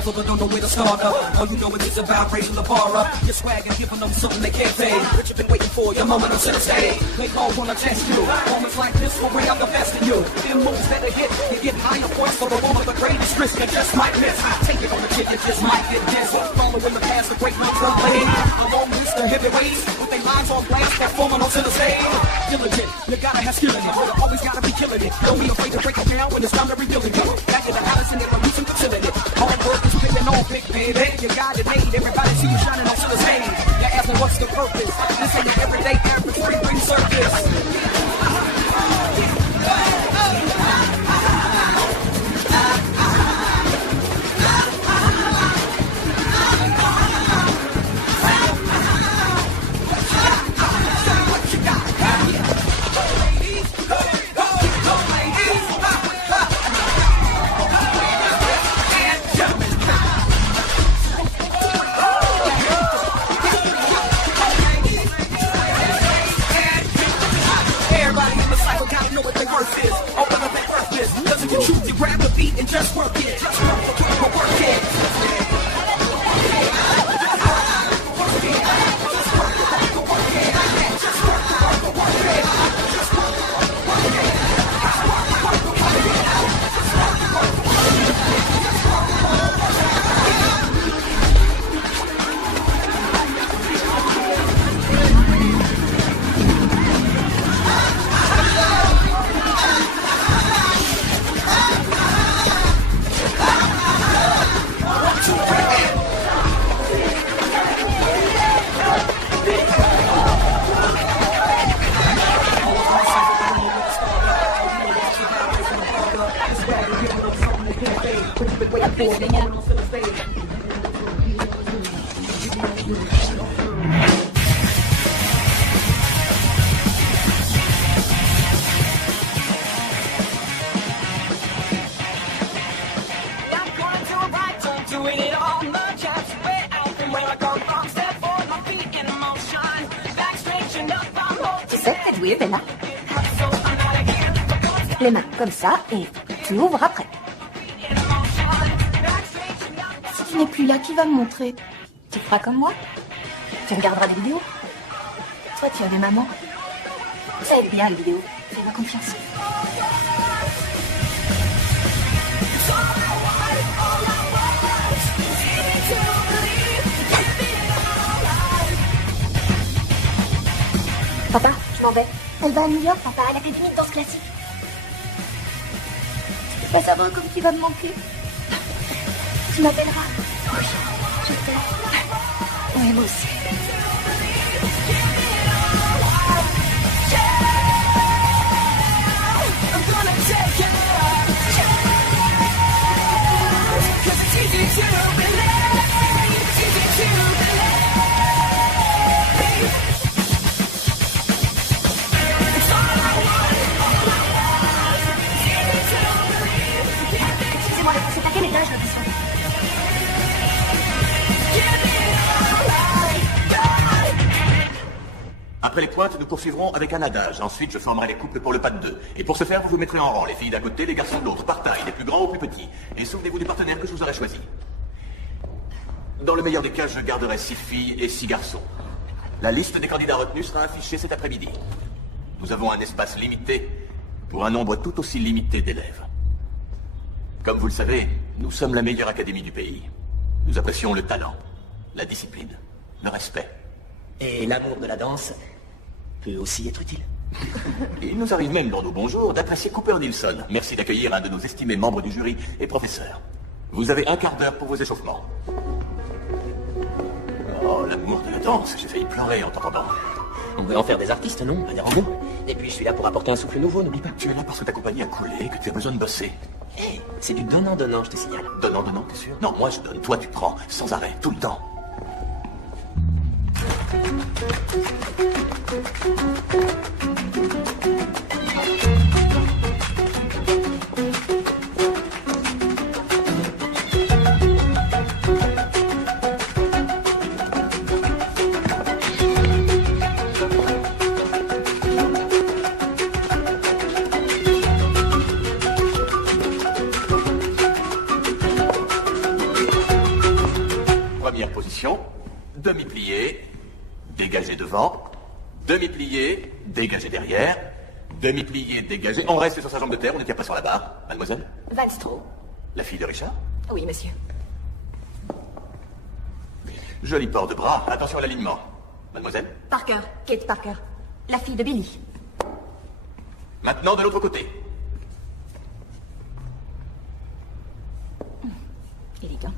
cipher but don't know where to start up. All you know is it's about raising the bar up. Your swag and giving them something they can't pay. What you been waiting for, your moment on center stage. They all wanna test you. Moments like this will bring out the best in you. Them moves that are hit, you get higher points for the moment. The greatest risk you just might miss. Take it on the kid, you just might get this. Following the past, the great ones will play. I'm on this, the heavyweights with their minds on blast, performing on center stage. Diligent, you gotta have skill in it. You always gotta be killing it. Don't be afraid to break it down when it's time to rebuild it. Back to the house and they're losing facility. Hard work is picking on big baby. You got it made. Everybody see you shining on center stage. You're asking what's the purpose? This ain't the everyday average free circus. Grab the beat and just work it. Just work it. Tu sais jouer, Bella. Les mains comme ça et tu ouvres après. Si tu n'es plus là, qui va me montrer? Tu feras comme moi? Tu regarderas des vidéos? Toi, tu as des mamans. C'est bien, les vidéos. Fais-moi confiance. Papa, je m'en vais. Elle va à New York, papa. Elle a fait 10 000 danses classiques. Tu peux pas savoir comme tu vas me manquer. Tu m'appelleras. Oui, je t'aime. Oui, moi aussi. Excusez-moi, c'est à quel étage le vaisseau? Après les pointes, nous poursuivrons avec un adage. Ensuite, je formerai les couples pour le pas de deux. Et pour ce faire, vous vous mettrez en rang. Les filles d'un côté, les garçons de l'autre, par taille, des plus grands aux plus petits. Et souvenez-vous des partenaires que je vous aurai choisis. Dans le meilleur des cas, je garderai 6 filles et 6 garçons. La liste des candidats retenus sera affichée cet après-midi. Nous avons un espace limité pour un nombre tout aussi limité d'élèves. Comme vous le savez, nous sommes la meilleure académie du pays. Nous apprécions le talent, la discipline, le respect. Et l'amour de la danse peut aussi être utile. Il nous arrive même dans nos bons jours d'apprécier Cooper Nielson. Merci d'accueillir un de nos estimés membres du jury et professeur. Vous avez un quart d'heure pour vos échauffements. Oh, l'amour de la danse, j'ai failli pleurer en t'entendant. On veut en faire des artistes, non? Pas des rangoons. Et puis je suis là pour apporter un souffle nouveau, n'oublie pas. Tu es là parce que ta compagnie a coulé, que tu as besoin de bosser. Hé, c'est du donnant-donnant, je te signale. Donnant, t'es sûr? Non, moi je donne, toi tu prends, sans arrêt, tout le temps. devant, demi-plié, dégagé derrière, demi-plié, dégagé. On reste sur sa jambe de terre, on ne tient pas sur la barre. Mademoiselle? Van Stroh. La fille de Richard? Oui, monsieur. Joli port de bras, attention à l'alignement. Mademoiselle? Parker, Kate Parker. La fille de Billy. Maintenant de l'autre côté. Élégant.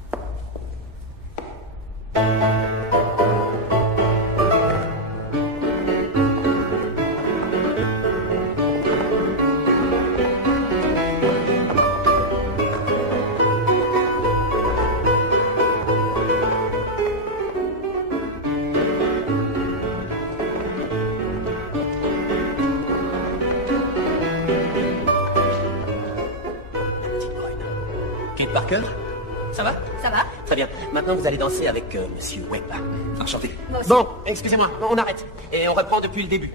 Kate Parker? Ça va? Ça va? Très bien. Maintenant, vous allez danser avec Monsieur Webb. Enchanté. Moi aussi. Bon, excusez-moi, on arrête. Et on reprend depuis le début.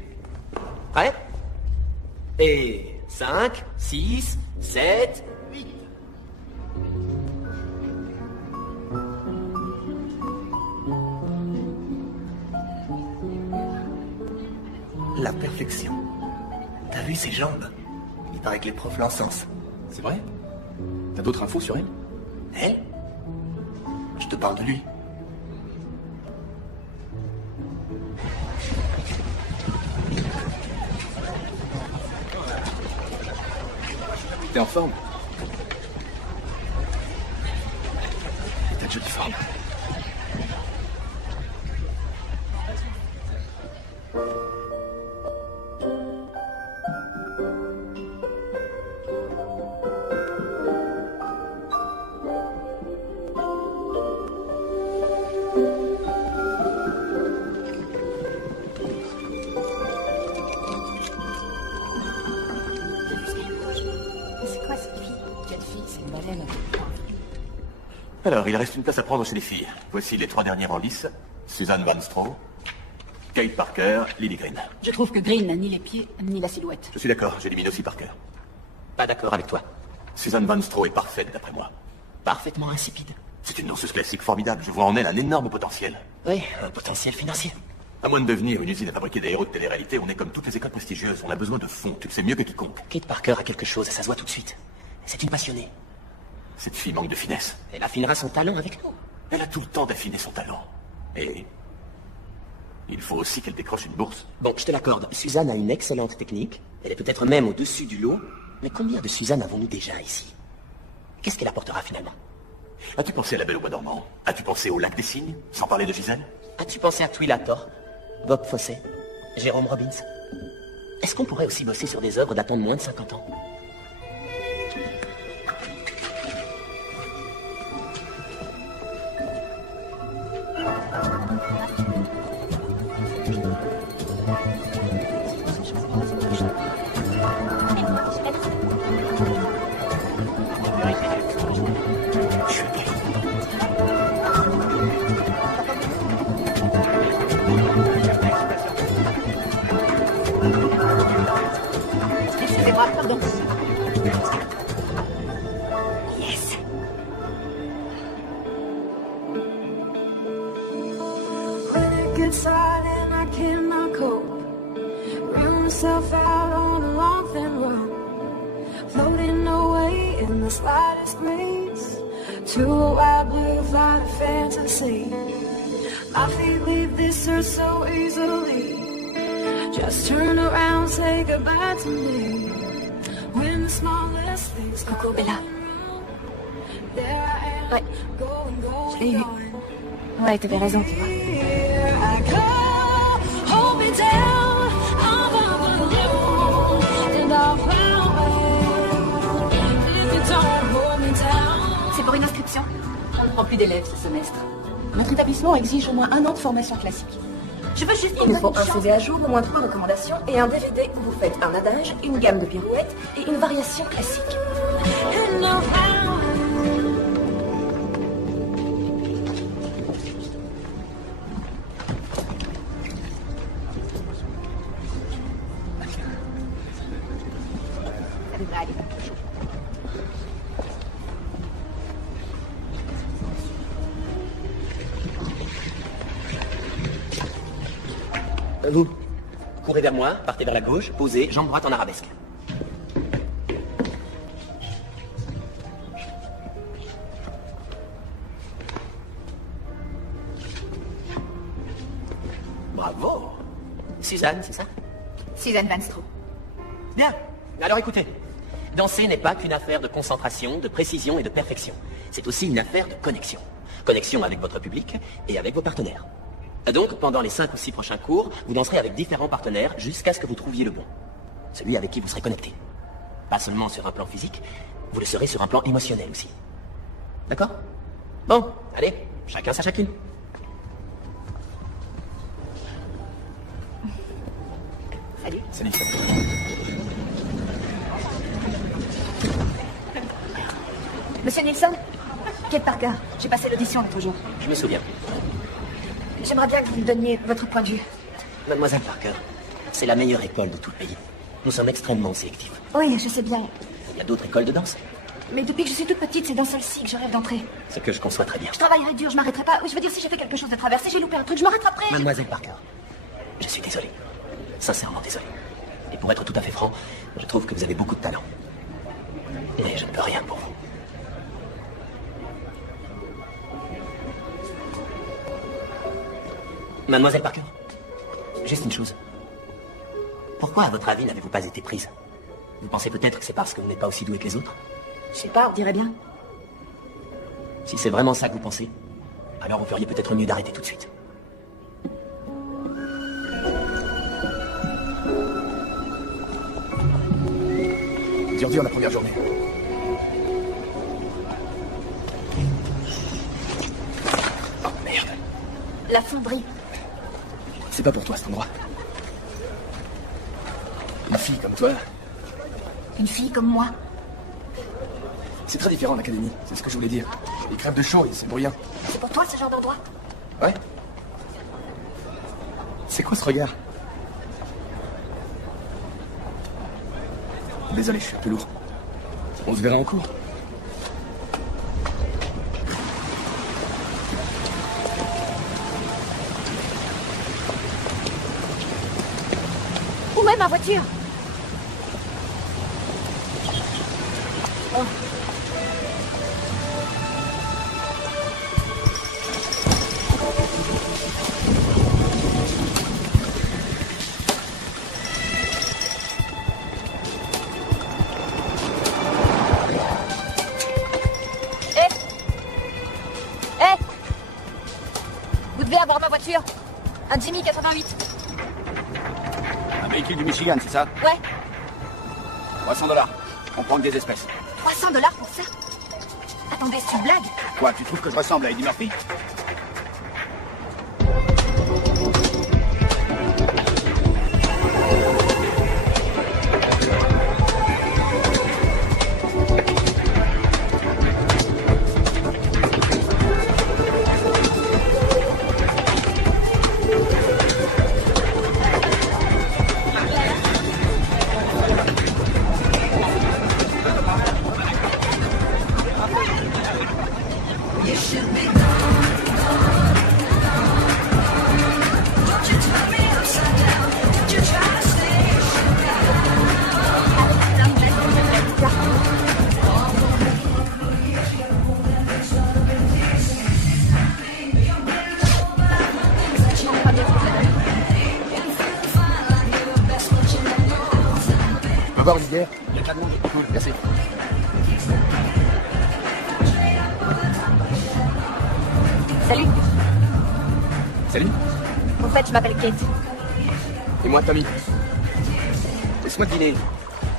Prêt? Et 5, 6, 7, 8. La perfection. T'as vu ses jambes? Il paraît que les profs l'encensent. C'est vrai? T'as d'autres infos sur elle? Elle? Je te parle de lui. T'es en forme? Et t'as de jolies formes. C'est quoi cette fille? Quelle fille? C'est une baleine. Alors, il reste une place à prendre chez les filles. Voici les 3 dernières en lice. Suzanne Van Stroh, Kate Parker, Lily Green. Je trouve que Green n'a ni les pieds, ni la silhouette. Je suis d'accord, j'élimine aussi Parker. Pas d'accord avec toi. Suzanne Van Stroh est parfaite, d'après moi. Parfaitement insipide. C'est une danseuse classique formidable. Je vois en elle un énorme potentiel. Oui, un potentiel financier. À moins de devenir une usine à fabriquer des héros de télé-réalité, on est comme toutes les écoles prestigieuses. On a besoin de fond. Tu le sais mieux que quiconque. Kate Parker a quelque chose, ça se voit tout de suite. C'est une passionnée. Cette fille manque de finesse. Elle affinera son talent avec nous. Elle a tout le temps d'affiner son talent. Et il faut aussi qu'elle décroche une bourse. Bon, je te l'accorde. Suzanne a une excellente technique. Elle est peut-être même au-dessus du lot. Mais combien de Suzanne avons-nous déjà ici? Qu'est-ce qu'elle apportera finalement? As-tu pensé à la Belle au Bois dormant? As-tu pensé au Lac des Cygnes? Sans parler de Gisèle? As-tu pensé à Twilator, Bob Fosse, Jérôme Robbins? Est-ce qu'on pourrait aussi bosser sur des œuvres datant de moins de 50 ans? Excusez-moi, pardon. Yes. When it gets hot and I cannot cope, run myself out on a long thin road, floating away in the slightest breeze to a wild blue flight of fantasy. My feet leave this earth so easily. Just turn around, say goodbye to me. When the smallest things Coucou, Bella. there I am, Ouais. going, Je l'ai going, eu. going. Ouais, t'avais raison, tu vois. Here I go, hold me down, I'm on you, and I'll fly away. If you don't hold me down. C'est pour une inscription. On ne prend plus d'élèves ce semestre. Notre établissement exige au moins 1 an de formation classique. Je veux juste Il nous faut un CV à jour, au moins 3 recommandations et un DVD où vous faites un adage, une gamme de pirouettes et une variation classique. And I'll fly away. Ça devrait aller. courez vers moi, partez vers la gauche, posez, jambe droite en arabesque. Bravo. Suzanne, c'est ça? Suzanne Van Stroh. Bien. Alors écoutez, danser n'est pas qu'une affaire de concentration, de précision et de perfection. C'est aussi une affaire de connexion. Connexion avec votre public et avec vos partenaires. Donc, pendant les 5 ou 6 prochains cours, vous danserez avec différents partenaires jusqu'à ce que vous trouviez le bon. Celui avec qui vous serez connecté. Pas seulement sur un plan physique, vous le serez sur un plan émotionnel aussi. D'accord? Bon, allez, chacun sa chacune. Salut. Salut. Monsieur Nilsson, Kate Parker, j'ai passé l'audition l'autre jour. Je me souviens. J'aimerais bien que vous me donniez votre point de vue. Mademoiselle Parker, c'est la meilleure école de tout le pays. Nous sommes extrêmement sélectifs. Oui, je sais bien. Il y a d'autres écoles de danse. Mais depuis que je suis toute petite, c'est dans celle-ci que je rêve d'entrer. Ce que je conçois très bien. Je travaillerai dur, je m'arrêterai pas. Oui, je veux dire, si j'ai fait quelque chose de travers, si j'ai loupé un truc, je me rattraperai. Mademoiselle Parker, je suis désolé. Sincèrement désolé. Et pour être tout à fait franc, je trouve que vous avez beaucoup de talent. Mais je ne peux rien pour vous. Mademoiselle Parker, juste une chose. Pourquoi, à votre avis, n'avez-vous pas été prise? Vous pensez peut-être que c'est parce que vous n'êtes pas aussi doué que les autres? Je sais pas, on dirait bien. Si c'est vraiment ça que vous pensez, alors vous feriez peut-être mieux d'arrêter tout de suite. Dur la première journée. Oh merde. La fonderie. C'est pas pour toi cet endroit. Une fille comme toi, Une fille comme moi. c'est très différent en académie, c'est ce que je voulais dire. Ils crèvent de chaud, ils sont bruyants. C'est pour toi ce genre d'endroit? Ouais. C'est quoi ce regard? Désolé, je suis un peu lourd. On se verra en cours. Où est ma voiture? Oh. Vous devez avoir ma voiture. Un Jimmy 88. Un véhicule du Michigan, c'est ça? Ouais. $300. On prend que des espèces. $300 pour ça? Attendez, c'est une blague? Quoi, tu trouves que je ressemble à Eddie Murphy? On va voir une bière. Il y a plein de monde. Cool, merci. Salut. Salut. En fait, je m'appelle Kate. Et moi, Tommy. Laisse-moi deviner.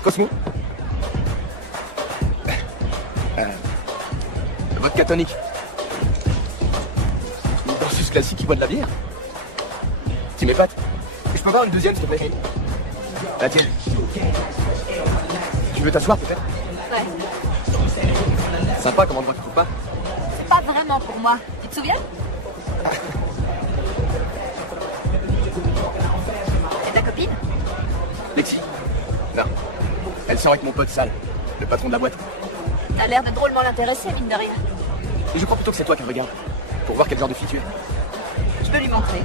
Cosmo? Vodka tonique. Une danseuse classique qui boit de la bière. Tu m'épates. Je peux avoir une deuxième, s'il te plaît? La tienne. Tu veux t'asseoir, peut-être? Ouais. Sympa comme endroit, tu trouves pas? C'est pas vraiment pour moi. Tu te souviens? C'est ta copine? Lexi? Non. Elle sort avec mon pote Sal, le patron de la boîte. T'as l'air de drôlement l'intéresser, mine de rien. Et je crois plutôt que c'est toi qu'elle regarde. Pour voir quel genre de fille tu es. Je peux lui montrer.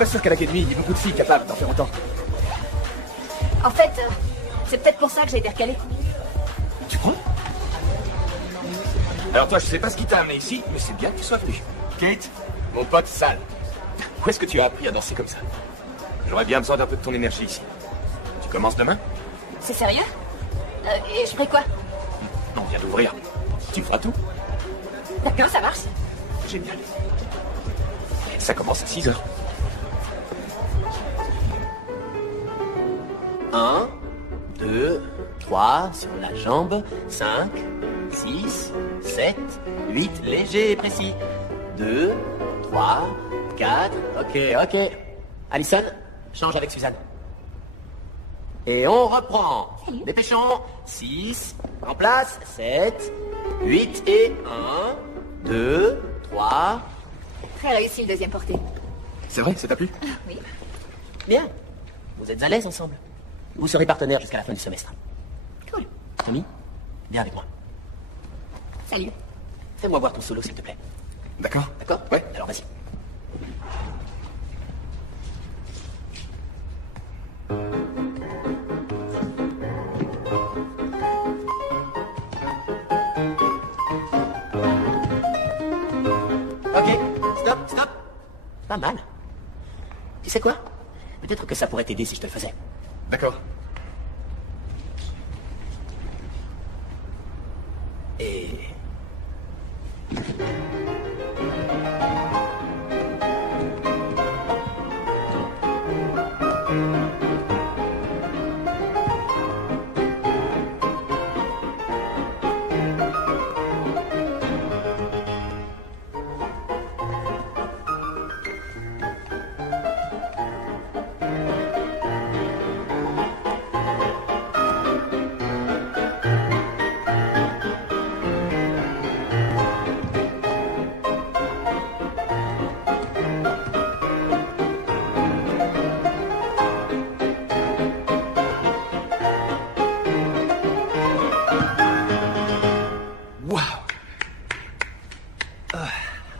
pas sûr qu'à l'académie, il y ait beaucoup de filles capables d'en faire autant. En fait, c'est peut-être pour ça que j'ai été recalée. Tu crois? Alors toi, je sais pas ce qui t'a amené ici, mais c'est bien que tu sois venu. Kate, mon pote sale. Où est-ce que tu as appris à danser comme ça? J'aurais bien besoin d'un peu de ton énergie ici. Tu commences demain? C'est sérieux? Et je ferai quoi? On vient d'ouvrir. Tu feras tout. D'accord, ça marche. Génial. Ça commence à 6h. 1, 2, 3, sur la jambe, 5, 6, 7, 8, léger et précis. 2, 3, 4, ok. Alison, change avec Suzanne. Et on reprend. Dépêchons. 6, en place, 7, 8 et 1, 2, 3. Très réussi le deuxième porté. C'est vrai, ça t'a plu? Oui. Bien. Vous êtes à l'aise ensemble. Vous serez partenaires jusqu'à la fin du semestre. Cool. Tommy, viens avec moi. Salut. Fais-moi voir ton solo, s'il te plaît. D'accord. D'accord? Ouais. Alors vas-y. Ok, stop. Pas mal. Tu sais quoi? Peut-être que ça pourrait t'aider si je te le faisais. D'accord. Et...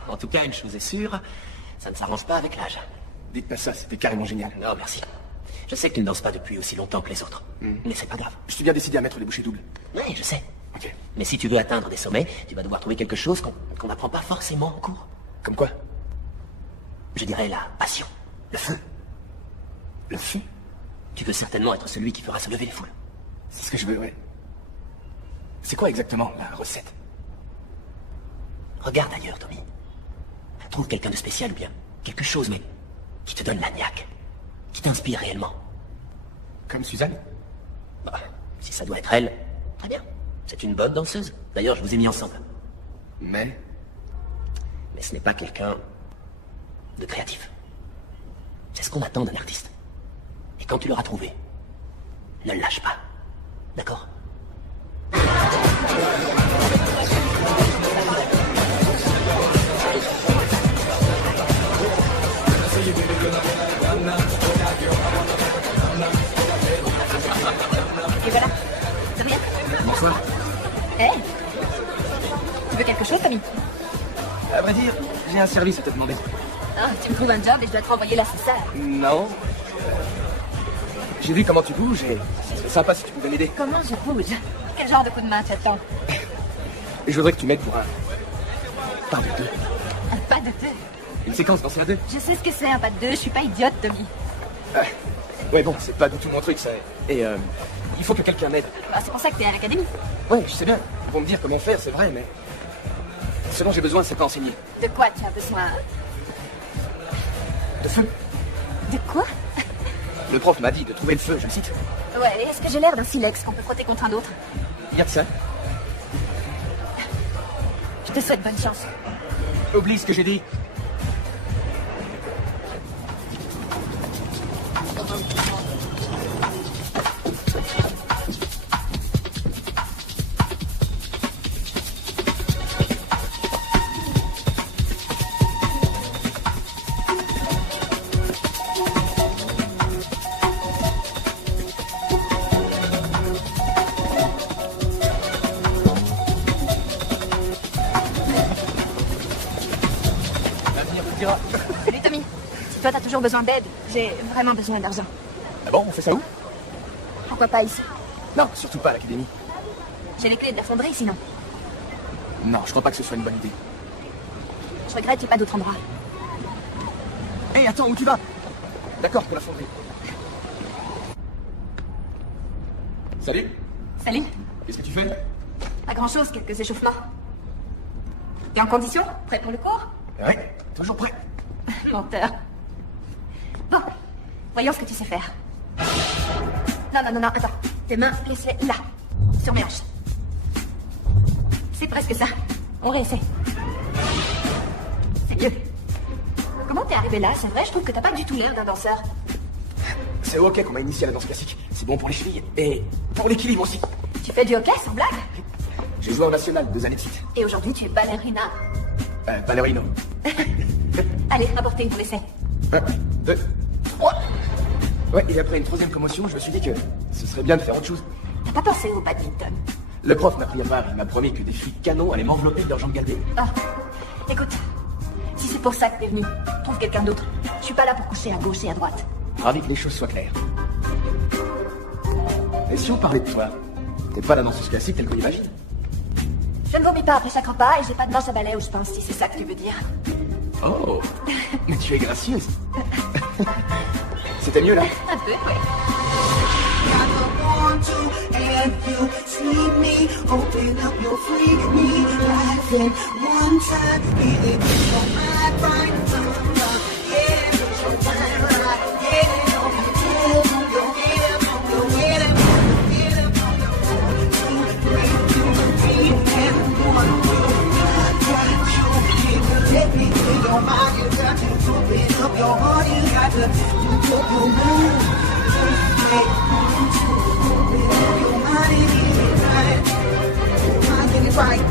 En tout cas, une chose est sûre, ça ne s'arrange pas avec l'âge. Dites pas ça, c'était carrément génial. Non, merci. Je sais que tu ne danses pas depuis aussi longtemps que les autres. Mais c'est pas grave. Je suis bien décidé à mettre les bouchées doubles. Oui, je sais. Ok. Mais si tu veux atteindre des sommets, tu vas devoir trouver quelque chose qu'on n'apprend pas forcément en cours. Comme quoi? Je dirais la passion, le feu. Le feu? Tu veux certainement être celui qui fera se lever les foules. C'est ce que je veux, ouais. C'est quoi exactement la recette? Regarde ailleurs, Tommy. Trouve quelqu'un de spécial ou bien quelque chose, mais qui te donne la niaque, qui t'inspire réellement. Comme Suzanne? Bah, si ça doit être elle, très bien. C'est une bonne danseuse. D'ailleurs, je vous ai mis ensemble. Mais ce n'est pas quelqu'un de créatif. C'est ce qu'on attend d'un artiste. Et quand tu l'auras trouvé, ne le lâche pas. D'accord? Et voilà. De rien. bonsoir. Hé Tu veux quelque chose, Tommy? À vrai dire, j'ai un service à te demander. Ah, tu me trouves un job et je dois te renvoyer là, c'est ça? Non. J'ai vu comment tu bouges et ce serait sympa si tu pouvais m'aider. Comment je bouge? Quel genre de coup de main tu attends? Et je voudrais que tu m'aides pour un pas de deux. Un pas de deux. Une séquence dansée à deux. Je sais ce que c'est un pas de deux, je suis pas idiote, Tommy. Ouais, bon, c'est pas du tout mon truc, ça. Et il faut que quelqu'un m'aide. Bah, c'est pour ça que t'es à l'académie. Ouais, je sais bien. Ils vont me dire comment faire, c'est vrai, mais ce dont j'ai besoin, c'est pas enseigner. De quoi tu as besoin? De feu. De quoi? Le prof m'a dit de trouver le feu, je cite. Ouais, est-ce que j'ai l'air d'un silex qu'on peut frotter contre un autre? Il y a de ça. Je te souhaite bonne chance. Oublie ce que j'ai dit. Salut, Tommy. Toi, t'as toujours besoin d'aide. J'ai vraiment besoin d'argent. Ah bon, on fait ça où? Pourquoi pas ici? Non, surtout pas à l'académie. J'ai les clés de la fonderie, sinon. Non, je crois pas que ce soit une bonne idée. Je regrette, il n'y a pas d'autre endroit. Hé, attends, où tu vas? D'accord, pour la fonderie. Salut. Salut. Qu'est-ce que tu fais? Pas grand-chose, quelques échauffements. T'es en condition? Prêt pour le cours? Ouais, toujours prêt. Menteur. Bon, voyons ce que tu sais faire. Non, attends. Tes mains, laisse-les là, sur mes hanches. C'est presque ça. On réessaie. C'est mieux. Comment t'es arrivé là? C'est vrai, je trouve que t'as pas du tout l'air d'un danseur. C'est au hockey qu'on m'a initié à la danse classique. C'est bon pour les chevilles et pour l'équilibre aussi. Tu fais du hockey, sans blague? J'ai joué en national 2 années de suite. Et aujourd'hui, tu es ballerina. Ballerino. Allez, rapportez, vous laissez. 1, 2, 3. Ouais, et après une 3e promotion, je me suis dit que ce serait bien de faire autre chose. T'as pas pensé au badminton? Le prof m'a pris à part, il m'a promis que des filles canons allaient m'envelopper de leur jambe galdée. Ah, écoute, si c'est pour ça que t'es venu, trouve quelqu'un d'autre. Je suis pas là pour coucher à gauche et à droite. Ravi que les choses soient claires. Et si on parlait de toi? T'es pas la danseuse classique telle qu'on imagine. Je ne vomis pas après chaque repas et j'ai pas de manche à balai où je pense, si c'est ça que tu veux dire. Oh, mais tu es gracieuse. C'était mieux là? Un peu, oui. And you see me open up your free me laughing one time, get it in your mind right, yeah, it's your mind right, yeah, on your head, on your head, on your head, on your head, 2, 3, 2, 3, and 1, 2, got you, let me in your mind, you got to open up your heart, you got to open up your mind, 1, 2,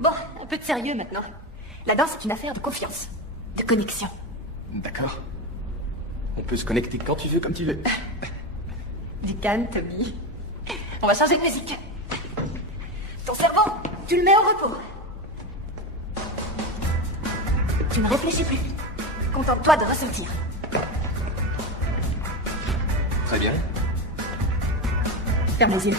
Bon, un peu de sérieux maintenant. La danse est une affaire de confiance, de connexion. D'accord. On peut se connecter quand tu veux, comme tu veux. Du calme, Tommy. On va changer de musique. Ton cerveau, tu le mets au repos. Tu ne réfléchis plus. Contente-toi de ressentir. Très bien. Ferme les yeux.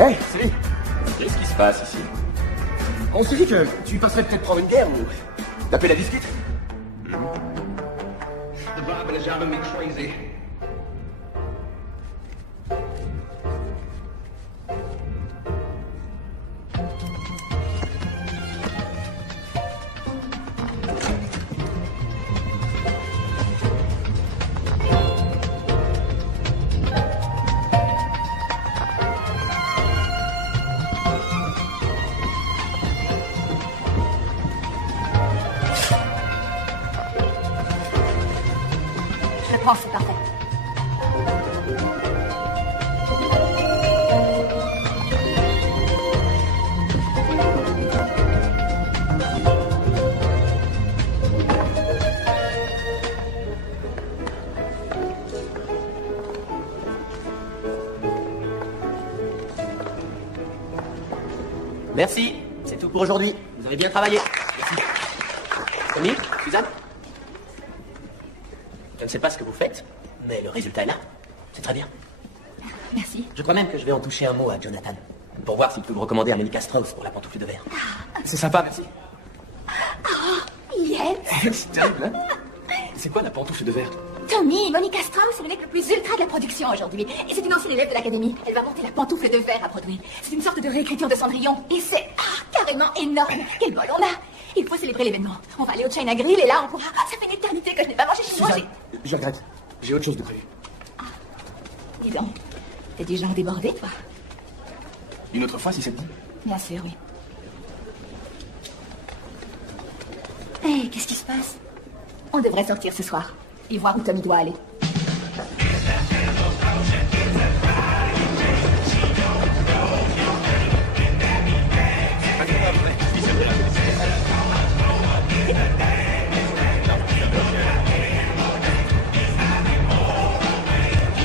Hey, salut. Qu'est-ce qui se passe ici? On s'est dit que tu passerais peut-être prendre une bière ou taper la discute. The vibe is driving me crazy. Oh, c'est parfait. Merci, c'est tout pour aujourd'hui. Vous avez bien travaillé. Merci. Tommy, Suzanne? Je ne sais pas ce que vous faites, mais le résultat est là. C'est très bien. Merci. Je crois même que je vais en toucher un mot à Jonathan, pour voir s'il peut vous recommander America Strauss pour la pantoufle de verre. C'est sympa, merci. Yes. C'est terrible, hein? C'est quoi la pantoufle de verre? Tommy, Monica Strauss est le mec le plus ultra de la production aujourd'hui. Et c'est une ancienne élève de l'académie. Elle va monter la pantoufle de verre à produire. C'est une sorte de réécriture de Cendrillon. Et c'est carrément énorme. Quel bol on a. Il faut célébrer l'événement. On va aller au China Grill et là on pourra... ça fait une éternité que je n'ai pas mangé chez moi. Je regrette. J'ai autre chose de prévu. Dis donc, t'es du genre débordé, toi? Une autre fois, si ça te dit? Bien sûr, oui. Hé, qu'est-ce qui se passe? On devrait sortir ce soir et voir où Tommy doit aller.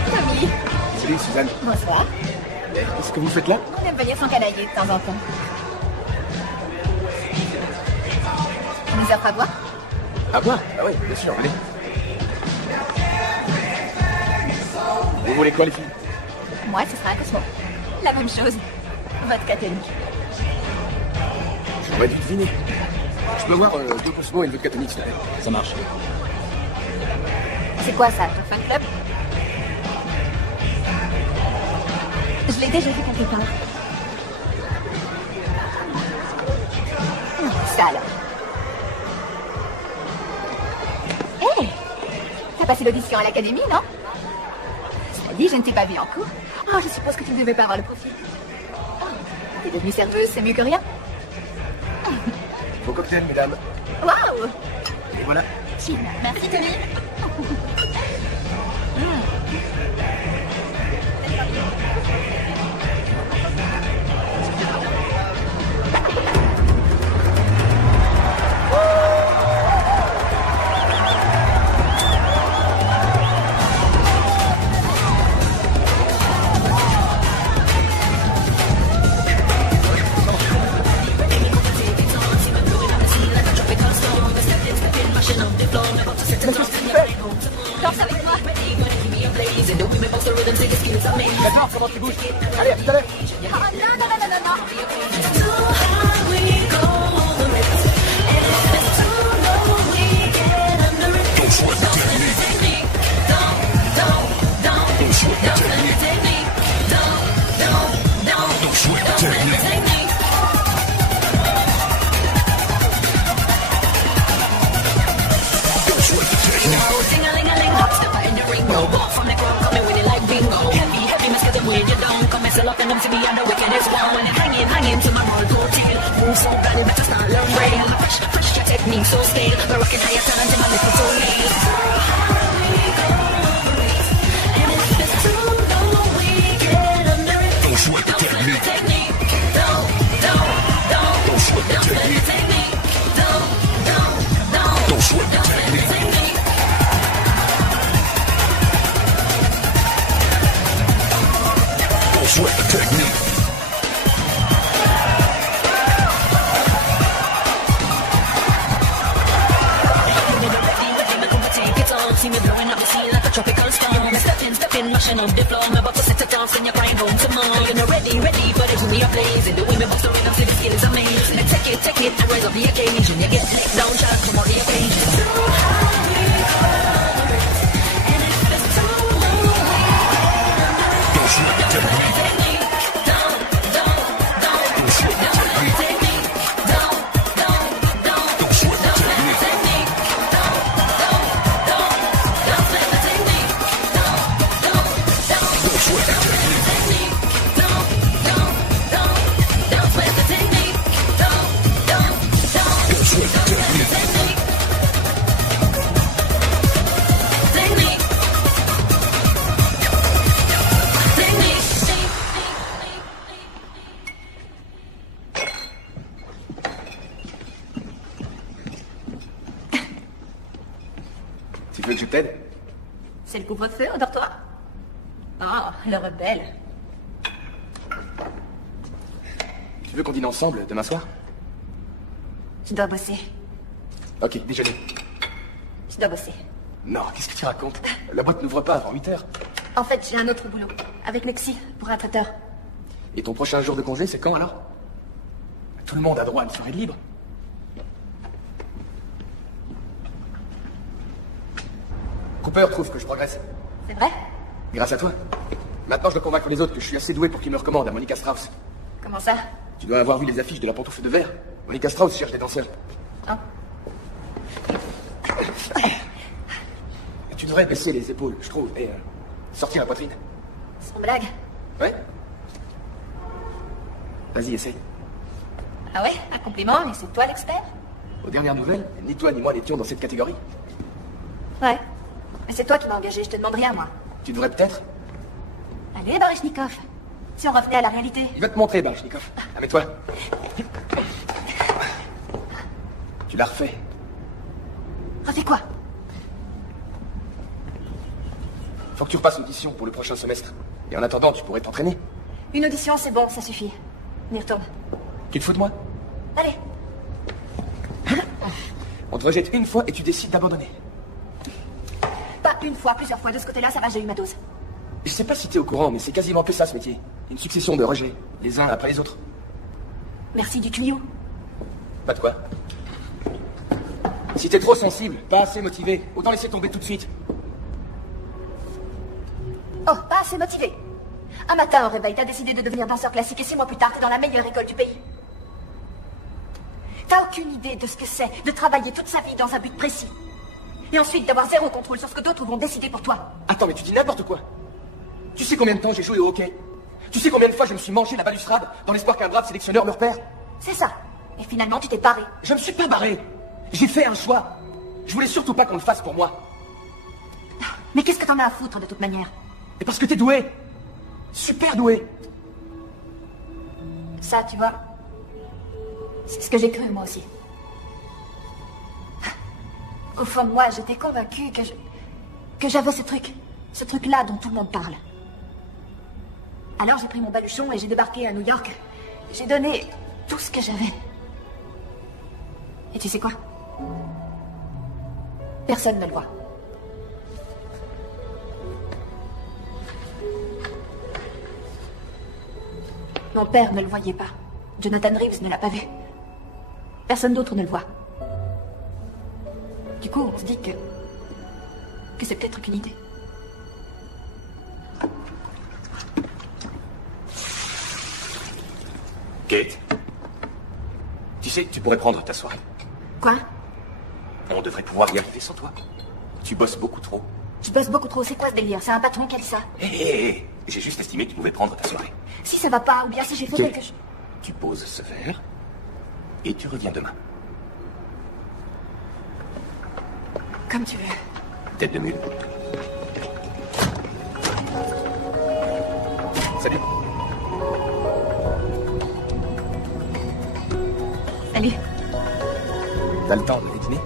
Tommy. Salut, Suzanne. Bonsoir. Qu'est-ce que vous faites là? On aime venir s'encanailler de temps en temps. On nous offre à boire? À boire? Ah oui, bien sûr, allez. Vous voulez quoi, les filles? Moi, ce sera un Cosmo. La même chose. Vodka tonique. J'aurais dû deviner. Je peux avoir 2 Cosmo et une vodka tonique, s'il te plaît. Ça marche. C'est quoi ça, ton fan club? Je l'ai déjà vu quelque part. Ça alors. Hé, t'as passé l'audition à l'académie, non? Cela dit, je ne t'ai pas vu en cours. Oh, je suppose que tu ne devais pas avoir le profil. Oh, t'es devenue serveuse, c'est mieux que rien. Vos cocktails, mesdames. Waouh! Et voilà. Chill. Merci, Tony. Danse avec moi. D'accord, comment tu bouges? Allez, à tout à l'heure. Oh, non. Tu veux que je t'aide? C'est le couvre-feu au dortoir? Oh, le rebelle. Tu veux qu'on dîne ensemble demain soir? Je dois bosser. Ok, déjeuner. Je dois bosser. Non, qu'est-ce que tu racontes? La boîte n'ouvre pas avant 8h. En fait, j'ai un autre boulot. Avec Lexi, pour un traiteur. Et ton prochain jour de congé, c'est quand alors? Tout le monde a droit à une soirée de libre. Cooper trouve que je progresse. C'est vrai? Grâce à toi. Maintenant, je dois convaincre les autres que je suis assez doué pour qu'ils me recommandent à Monica Strauss. Comment ça? Tu dois avoir vu les affiches de la pantoufle de verre. Monica Strauss cherche des danseurs. Hein? Tu devrais baisser les épaules, je trouve, et sortir la poitrine. Sans blague. Ouais? Vas-y, essaye. Ah ouais? Un compliment, et c'est toi l'expert? Aux dernières nouvelles, ni toi ni moi n'étions dans cette catégorie. Ouais. Mais c'est toi qui m'as engagé, je te demande rien, moi. Tu devrais peut-être. Allez, Baryshnikov. Si on revenait à la réalité. Il va te montrer, Baryshnikov. Amène-toi. Tu l'as refait. Refais quoi? Faut que tu repasses une audition pour le prochain semestre. Et en attendant, tu pourrais t'entraîner. Une audition, c'est bon, ça suffit. On y retourne. Tu te fous de moi? Allez. On te rejette une fois et tu décides d'abandonner. Pas une fois, plusieurs fois. De ce côté-là, ça va, j'ai eu ma dose. Je sais pas si t'es au courant, mais c'est quasiment que ça, ce métier. Une succession de rejets, les uns après les autres. Merci du tuyau. Pas de quoi. Si t'es trop sensible, pas assez motivé, autant laisser tomber tout de suite. Oh, pas assez motivé. Un matin, au réveil, t'as décidé de devenir danseur classique et 6 mois plus tard, t'es dans la meilleure école du pays. T'as aucune idée de ce que c'est de travailler toute sa vie dans un but précis. Et ensuite d'avoir zéro contrôle sur ce que d'autres vont décider pour toi. Attends, mais tu dis n'importe quoi. Tu sais combien de temps j'ai joué au hockey? Tu sais combien de fois je me suis mangé la balustrade dans l'espoir qu'un brave sélectionneur me repère? C'est ça. Et finalement, tu t'es barré. Je me suis pas barré. J'ai fait un choix. Je voulais surtout pas qu'on le fasse pour moi. Mais qu'est-ce que t'en as à foutre de toute manière? Et parce que t'es doué. Super doué. Ça, tu vois, c'est ce que j'ai cru moi aussi. Au fond de moi, j'étais convaincue que j'avais ce truc-là dont tout le monde parle. Alors j'ai pris mon baluchon et j'ai débarqué à New York. J'ai donné tout ce que j'avais. Et tu sais quoi? Personne ne le voit. Mon père ne le voyait pas. Jonathan Reeves ne l'a pas vu. Personne d'autre ne le voit. Du coup, on se dit que c'est peut-être qu'une idée. Kate, tu sais, tu pourrais prendre ta soirée. Quoi? On devrait pouvoir y arriver sans toi. Tu bosses beaucoup trop. Je bosse beaucoup trop, c'est quoi ce délire? C'est un patron qui a dit ça? Hé, j'ai juste estimé que tu pouvais prendre ta soirée. Si ça va pas, ou bien si j'ai fait Kate, quelque chose... tu poses ce verre et tu reviens demain. Comme tu veux. Tête de mule. Salut. Salut. T'as le temps de dîner?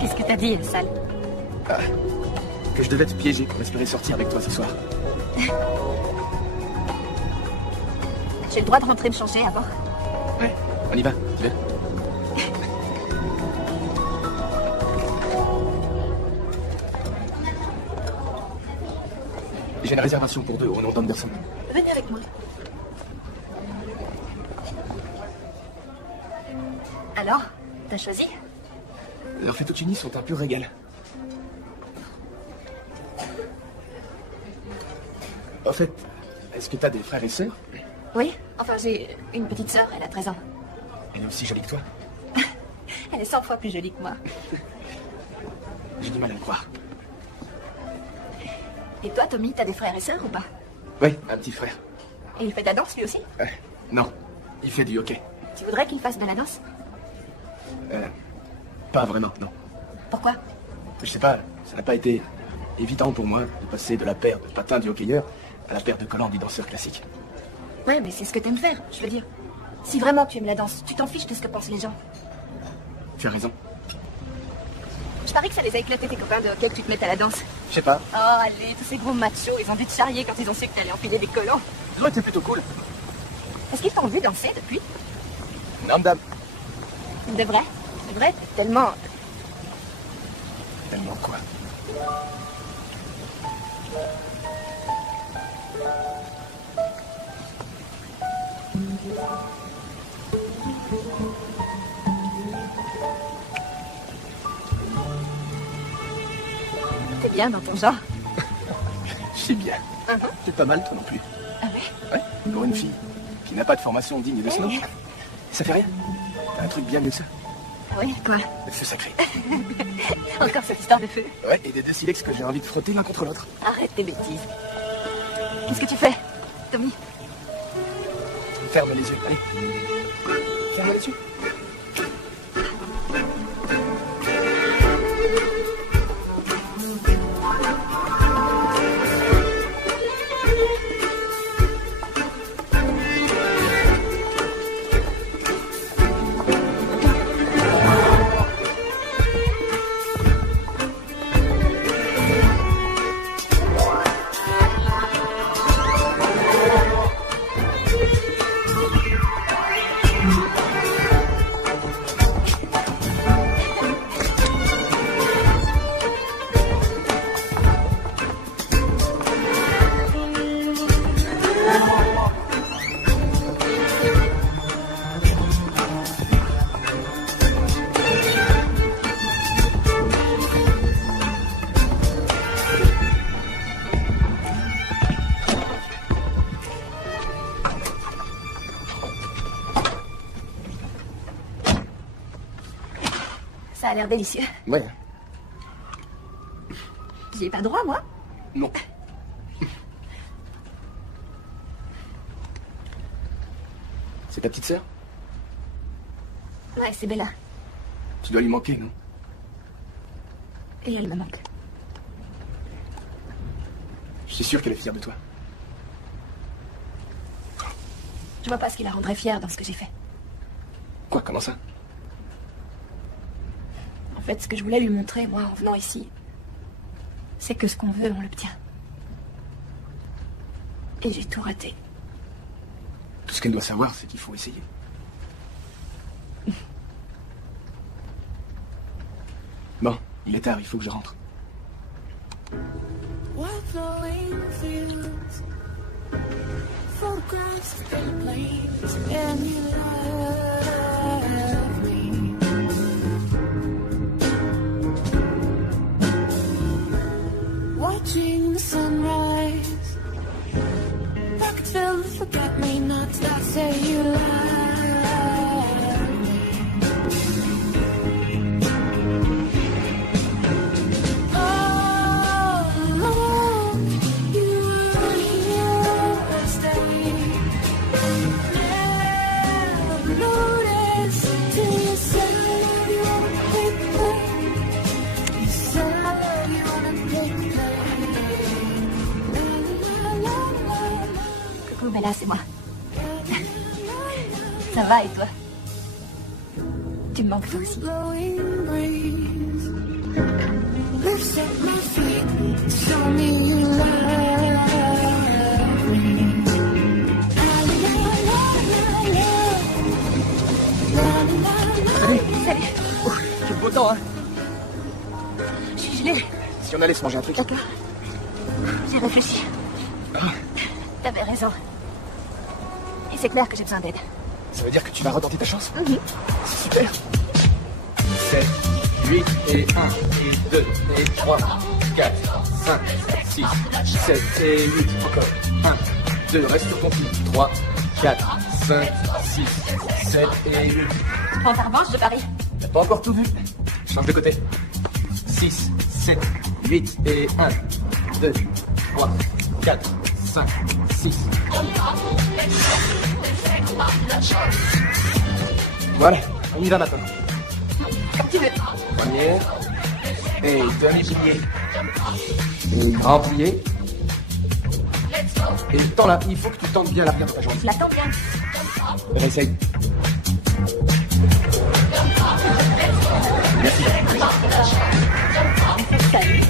Qu'est-ce que t'as dit, sale? Que je devais te piéger pour espérer sortir avec toi ce soir. J'ai le droit de rentrer me changer avant. Ouais, on y va, tu veux? J'ai une réservation pour 2 au nom d'Anderson. Venez avec moi. Alors, t'as choisi? Leurs fettuccini sont un pur régal. En fait, est-ce que t'as des frères et sœurs? Oui, enfin j'ai une petite sœur, elle a 13 ans. Elle est aussi jolie que toi? Elle est 100 fois plus jolie que moi. J'ai du mal à le croire. Et toi, Tommy, t'as des frères et sœurs ou pas? Oui, un petit frère. Et il fait de la danse lui aussi? Non, il fait du hockey. Tu voudrais qu'il fasse de la danse? Pas vraiment, non. Pourquoi? Je sais pas, ça n'a pas été évident pour moi de passer de la paire de patins du hockeyeur à la paire de collants du danseur classique. Ouais, mais c'est ce que t'aimes faire, je veux dire. Si vraiment tu aimes la danse, tu t'en fiches de ce que pensent les gens. Tu as raison. Je parie que ça les a éclatés tes copains de hockey que tu te mettes à la danse. Je sais pas, Oh, allez, tous ces gros machos, ils ont dû te charrier quand ils ont su que t'allais enfiler des collants. ça aurait été plutôt cool. Est-ce qu'ils t'ont vu danser depuis? Non, dame. De vrai? De vrai? Tellement... Tellement quoi? T'es bien dans ton genre. Je sais bien. T'es pas mal, toi non plus. Ah ouais? Ouais, pour une fille qui n'a pas de formation digne de ce nom. Ça fait rien. T'as un truc bien mieux que ça. Oui, quoi? Le feu sacré. Encore cette histoire de feu. Ouais, et des deux silex que j'ai envie de frotter l'un contre l'autre. Arrête tes bêtises. Qu'est-ce que tu fais, Tommy? Ferme les yeux, allez. Ferme les yeux. Ça a l'air délicieux. Ouais. J'y ai pas droit, moi? Non. C'est ta petite sœur? Ouais, c'est Bella. Tu dois lui manquer, non? Et elle me manque. Je suis sûr qu'elle est fière de toi. Je vois pas ce qui la rendrait fière dans ce que j'ai fait. Quoi, comment ça? En fait, ce que je voulais lui montrer, moi, en venant ici, c'est que ce qu'on veut, on l'obtient. Et j'ai tout raté. Tout ce qu'elle doit savoir, c'est qu'il faut essayer. Bon, il est tard, il faut que je rentre. Flowing fields, photographs of airplanes, and you love me. Watching the sunrise, pockets filled with forget-me-nots that say you love me. Mais là, c'est moi. Ça va et toi? Tu me manques toi aussi. Salut. Quel beau temps, hein? Je suis gelée. Si on allait se manger un truc. D'accord. J'ai réfléchi. T'avais raison. Et c'est clair que j'ai besoin d'aide. Ça veut dire que tu vas retenter ta chance? C'est super. 7, 8 et 1 et 2 et 3, 4, 5, 6, 7 et 8. Encore. 1, 2, reste sur ton pied. 3, 4, 5, 6, 7 et 8. Tu prends ta revanche, je parie. T'as pas encore tout vu? Change de côté. 6, 7, 8 et 1, 2, 3, 4, 5, 6. Voilà, on y va maintenant. Comme tu veux. Premier. Et demi-plié. Et grand plié. Et le temps là, il faut que tu tentes bien l'arrière de ta jambe. Je l'attends bien. Essaye. Merci. Salut.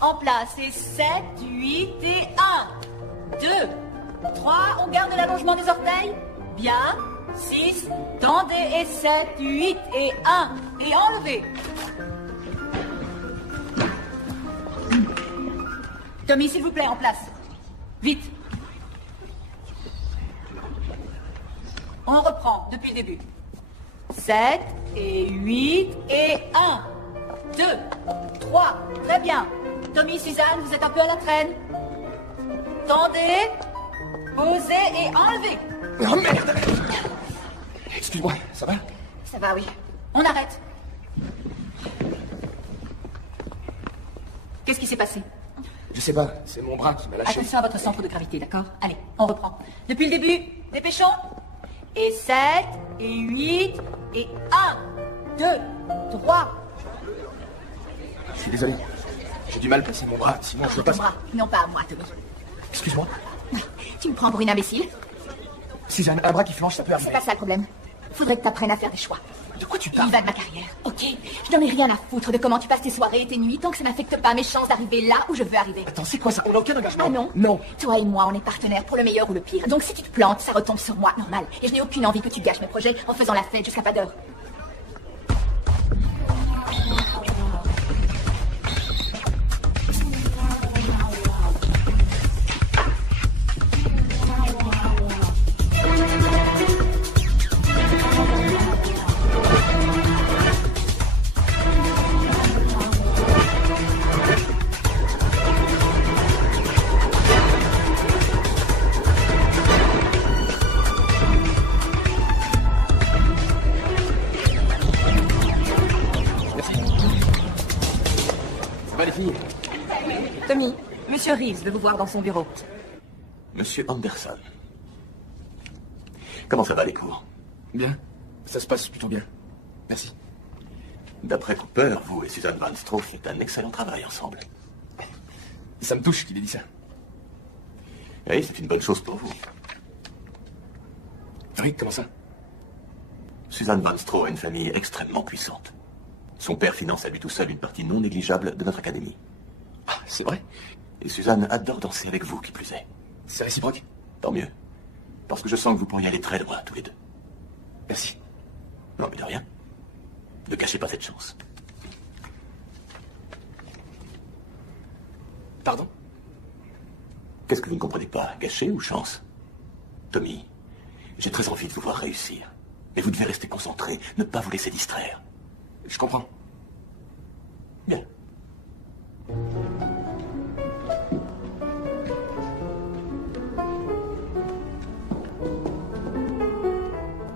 En place, et 7, 8 et 1. 2, 3, on garde l'allongement des orteils. Bien. 6, tendez et 7, 8 et 1. Et enlevez. Tommy, s'il vous plaît, en place. Vite. On reprend depuis le début. 7 et 8 et 1. 2, 3, très bien. Tommy, Suzanne, vous êtes un peu à la traîne. Tendez, posez et enlevez. Oh merde! Excuse-moi, ça va? Ça va, oui. On arrête. Qu'est-ce qui s'est passé? Je sais pas, c'est mon bras qui m'a lâché. Attention à votre centre de gravité, d'accord? Allez, on reprend. Depuis le début, dépêchons. Et 7, et 8, et 1, 2, 3. Je suis désolé. J'ai du mal à placer mon bras, sinon je peux pas... Ton bras, non pas à moi, Tommy. Excuse-moi. Tu me prends pour une imbécile? Si j'ai un bras qui flanche, ça peut C'est arriver. pas ça le problème. Faudrait que t'apprennes à faire des choix. De quoi tu Il parles? va de ma carrière, ok? Je n'en ai rien à foutre de comment tu passes tes soirées et tes nuits tant que ça n'affecte pas mes chances d'arriver là où je veux arriver. Attends, c'est quoi ça? On n'a aucun engagement? Ah non? Non. Toi et moi, on est partenaires pour le meilleur ou le pire. Donc si tu te plantes, ça retombe sur moi, normal. Et je n'ai aucune envie que tu gâches mes projets en faisant la fête jusqu'à pas d'heure. Tommy, Monsieur Reeves veut vous voir dans son bureau. Monsieur Anderson. Comment ça va les cours? Bien. Ça se passe plutôt bien. Merci. D'après Cooper, vous et Suzanne Van Stroh faites un excellent travail ensemble. Ça me touche qu'il ait dit ça. Oui, c'est une bonne chose pour vous. Oui, comment ça? Suzanne Van Stroh a une famille extrêmement puissante. Son père finance à lui tout seul une partie non négligeable de notre académie. Ah, c'est vrai? Et Suzanne adore danser avec vous, qui plus est. C'est réciproque? Tant mieux. Parce que je sens que vous pourriez aller très loin, tous les deux. Merci. Non, mais de rien. Ne cachez pas cette chance. Pardon? Qu'est-ce que vous ne comprenez pas? Gâcher ou chance? Tommy, j'ai très envie de vous voir réussir. Mais vous devez rester concentré, ne pas vous laisser distraire. Je comprends. Bien.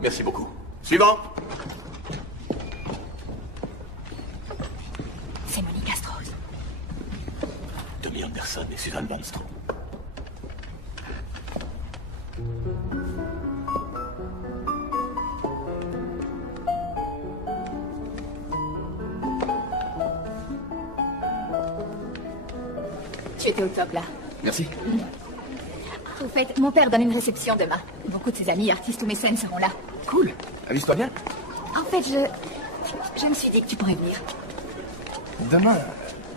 Merci beaucoup. Suivant. C'est Monica Strauss. Tommy Anderson et Suzanne Van Stroh. Tu étais au top, là. Merci. Au fait, mon père donne une réception demain. Beaucoup de ses amis, artistes ou mécènes seront là. Cool. Amuse-toi bien. En fait, je me suis dit que tu pourrais venir. Demain,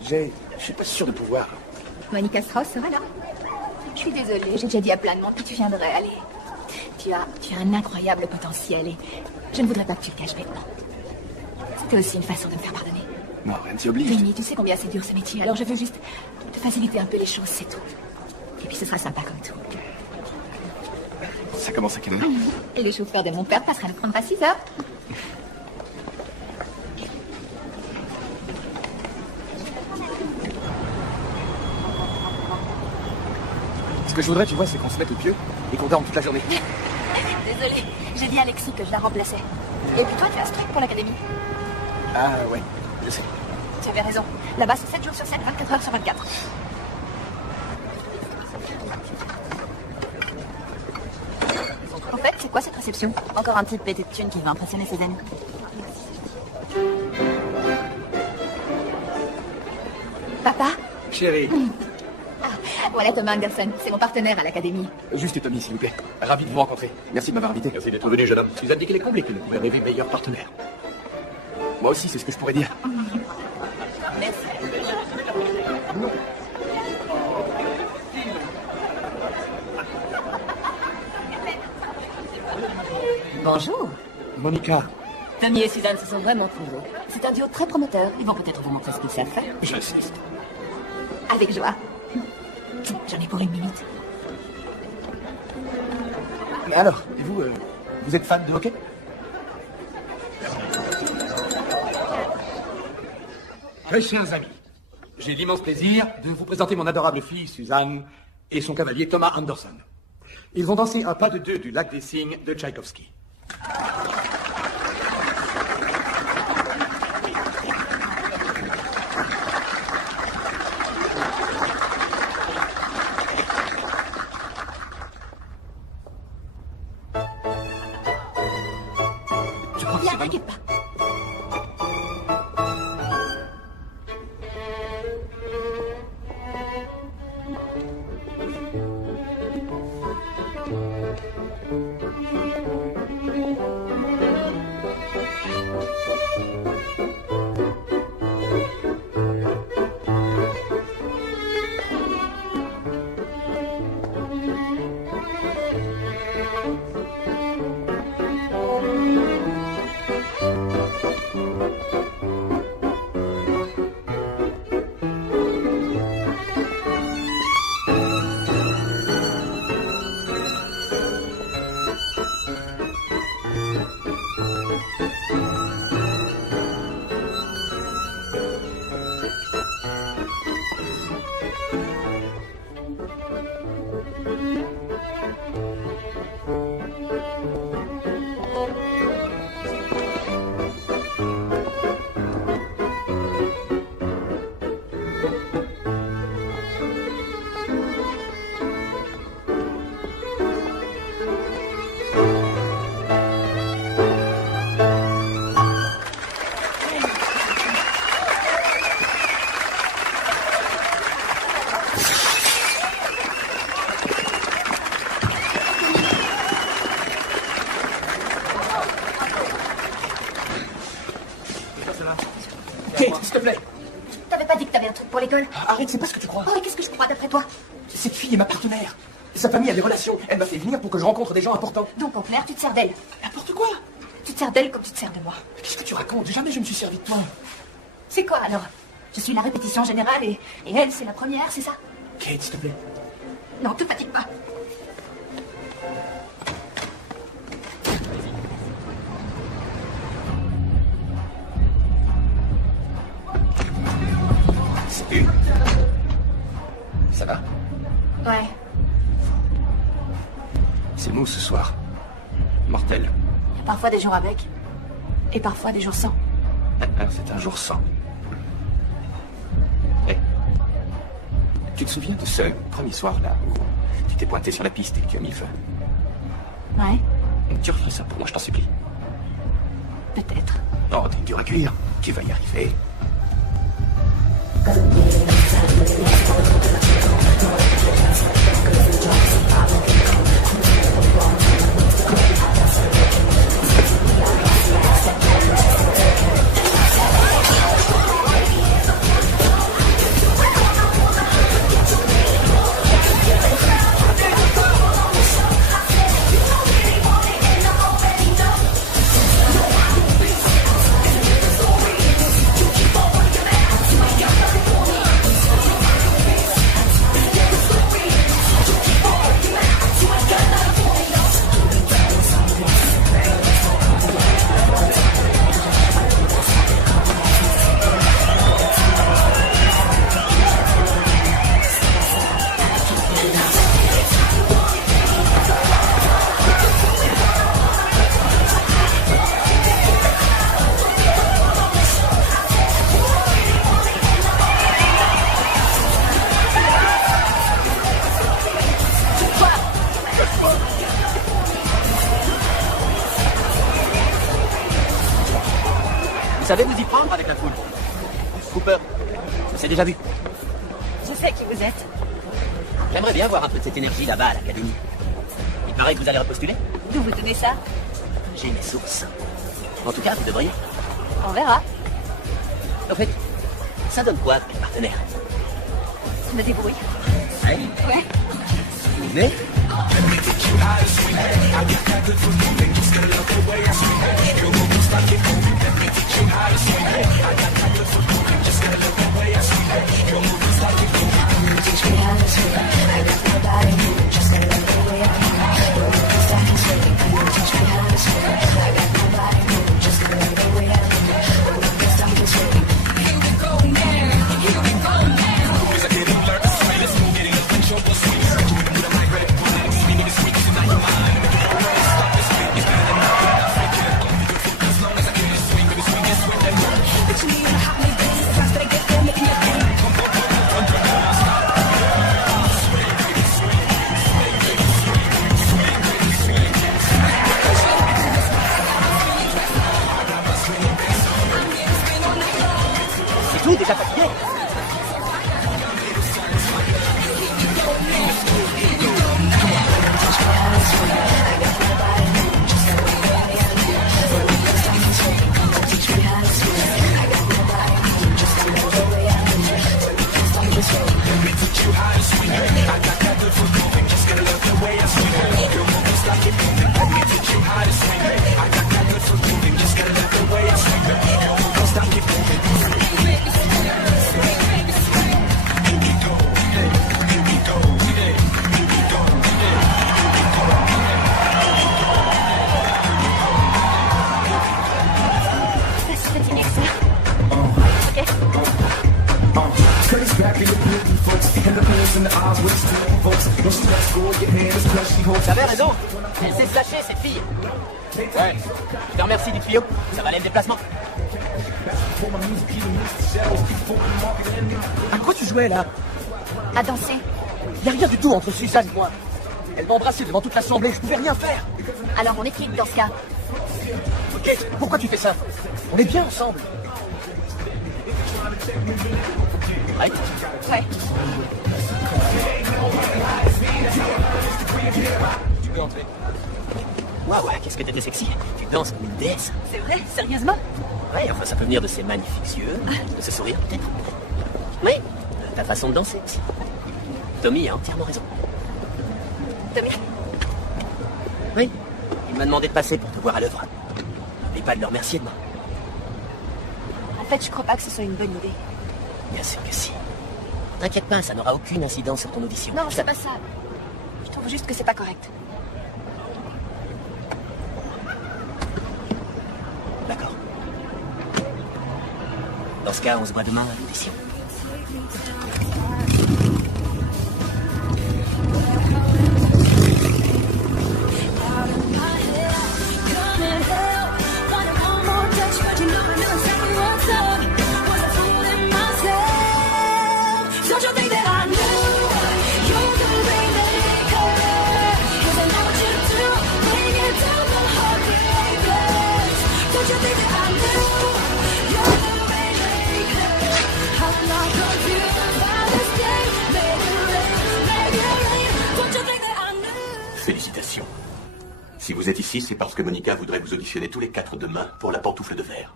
je suis pas sûr de pouvoir. Monica Strauss sera là. Je suis désolée, j'ai déjà dit à plein de monde que tu viendrais. Allez, tu as un incroyable potentiel et je ne voudrais pas que tu le caches maintenant. C'était aussi une façon de me faire pardonner. Non, rien ne t'y oblige. Tony, tu sais combien c'est dur ce métier, alors je veux juste te faciliter un peu les choses, c'est tout. Et puis ce sera sympa comme tout. Ça commence à quelle heure? Et le chauffeur de mon père passera le prendre à 6 heures. Ce que je voudrais, tu vois, c'est qu'on se mette au pieu et qu'on dorme toute la journée. Désolée, j'ai dit à Alexis que je la remplaçais. Et puis toi, tu as ce truc pour l'académie. Ah ouais, je sais. Tu avais raison. Là-bas, c'est 7 jours sur 7, 24 heures sur 24. En fait, c'est quoi cette réception? Encore un type pété de thunes qui veut impressionner ses amis. Papa? Chérie. Voilà Thomas Anderson, c'est mon partenaire à l'académie. Juste et Tommy, s'il vous plaît. Ravi de vous rencontrer. Merci de m'avoir invité. Merci d'être venu, jeune homme. Suzanne dit qu'elle est comblée, qu'il ne pouvait rêver meilleur partenaire. Moi aussi, c'est ce que je pourrais dire. Merci. Bonjour. Monica, Tommy et Suzanne se sont vraiment trouvés. C'est un duo très prometteur. Ils vont peut-être vous montrer ce qu'ils savent faire. j'insiste. Avec joie. J'en ai pour une minute. Mais alors, et vous, vous êtes fan de hockey? Très chers amis, j'ai l'immense plaisir de vous présenter mon adorable fille Suzanne et son cavalier Thomas Anderson. Ils vont danser un pas de deux du Lac des Cygnes de Tchaïkovski. Je crois que c'est T'inquiète pas. Kate, s'il te plaît. T'avais pas dit que t'avais un truc pour l'école? Arrête, c'est pas ce que tu crois. Oh, et qu'est-ce que je crois d'après toi? Cette fille est ma partenaire. Sa famille a des relations. Elle m'a fait venir pour que je rencontre des gens importants. Donc en clair, tu te sers d'elle. N'importe quoi. Tu te sers d'elle comme tu te sers de moi. Qu'est-ce que tu racontes? Jamais je me suis servi de toi. C'est quoi alors? Je suis la répétition générale et elle, c'est la première, c'est ça? Kate, s'il te plaît. Non, te fatigue pas. Salut. Ça va? Ouais. C'est mou ce soir. Mortel. Il y a parfois des jours avec. Et parfois des jours sans. C'est un jour sans. Hey. Tu te souviens de ce premier soir là où tu t'es pointé sur la piste et que tu as mis le feu? Ouais, Tu referais ça pour moi, je t'en supplie. peut-être. Oh, t'es dur à cuire. Tu vas y arriver. Vous savez vous y prendre avec la foule. Cooper, ça s'est déjà vu. Je sais qui vous êtes. J'aimerais bien voir un peu de cette énergie là-bas à l'académie. Il paraît que vous allez repostuler. D'où vous tenez ça? J'ai mes sources. En tout cas, vous devriez. On verra. En fait, ça donne quoi avec partenaire? Je me débrouille. Ouais. Ouais. Vous venez? C'est tout, déjà fatigué? T'avais raison. Elle s'est slashée, cette fille. Ouais. Je te remercie du tuyau. Ça valait le déplacement. À quoi tu jouais, là? À danser. Y a rien du tout entre Suzanne et moi. Elle m'a embrassé devant toute l'assemblée. Je pouvais rien faire. Alors on est quitte dans ce cas. Ok. Pourquoi tu fais ça? On est bien ensemble. Right? Ouais. Tu peux entrer. Waouh, qu'est-ce que t'étais sexy. Tu danses comme une déesse. C'est vrai? Sérieusement? Ouais, enfin, ça peut venir de ces magnifiques yeux, de ce sourire, peut-être. Oui, de ta façon de danser aussi. Tommy a entièrement raison. Tommy? Oui, il m'a demandé de passer pour te voir à l'œuvre. Et pas de le remercier de moi. En fait, je crois pas que ce soit une bonne idée. Bien sûr que si. T'inquiète pas, ça n'aura aucune incidence sur ton audition. Non, c'est pas ça. Je trouve juste que c'est pas correct. D'accord. Dans ce cas, on se voit demain à l'audition. Félicitations. Si vous êtes ici, c'est parce que Monica voudrait vous auditionner tous les 4 demain pour la pantoufle de verre.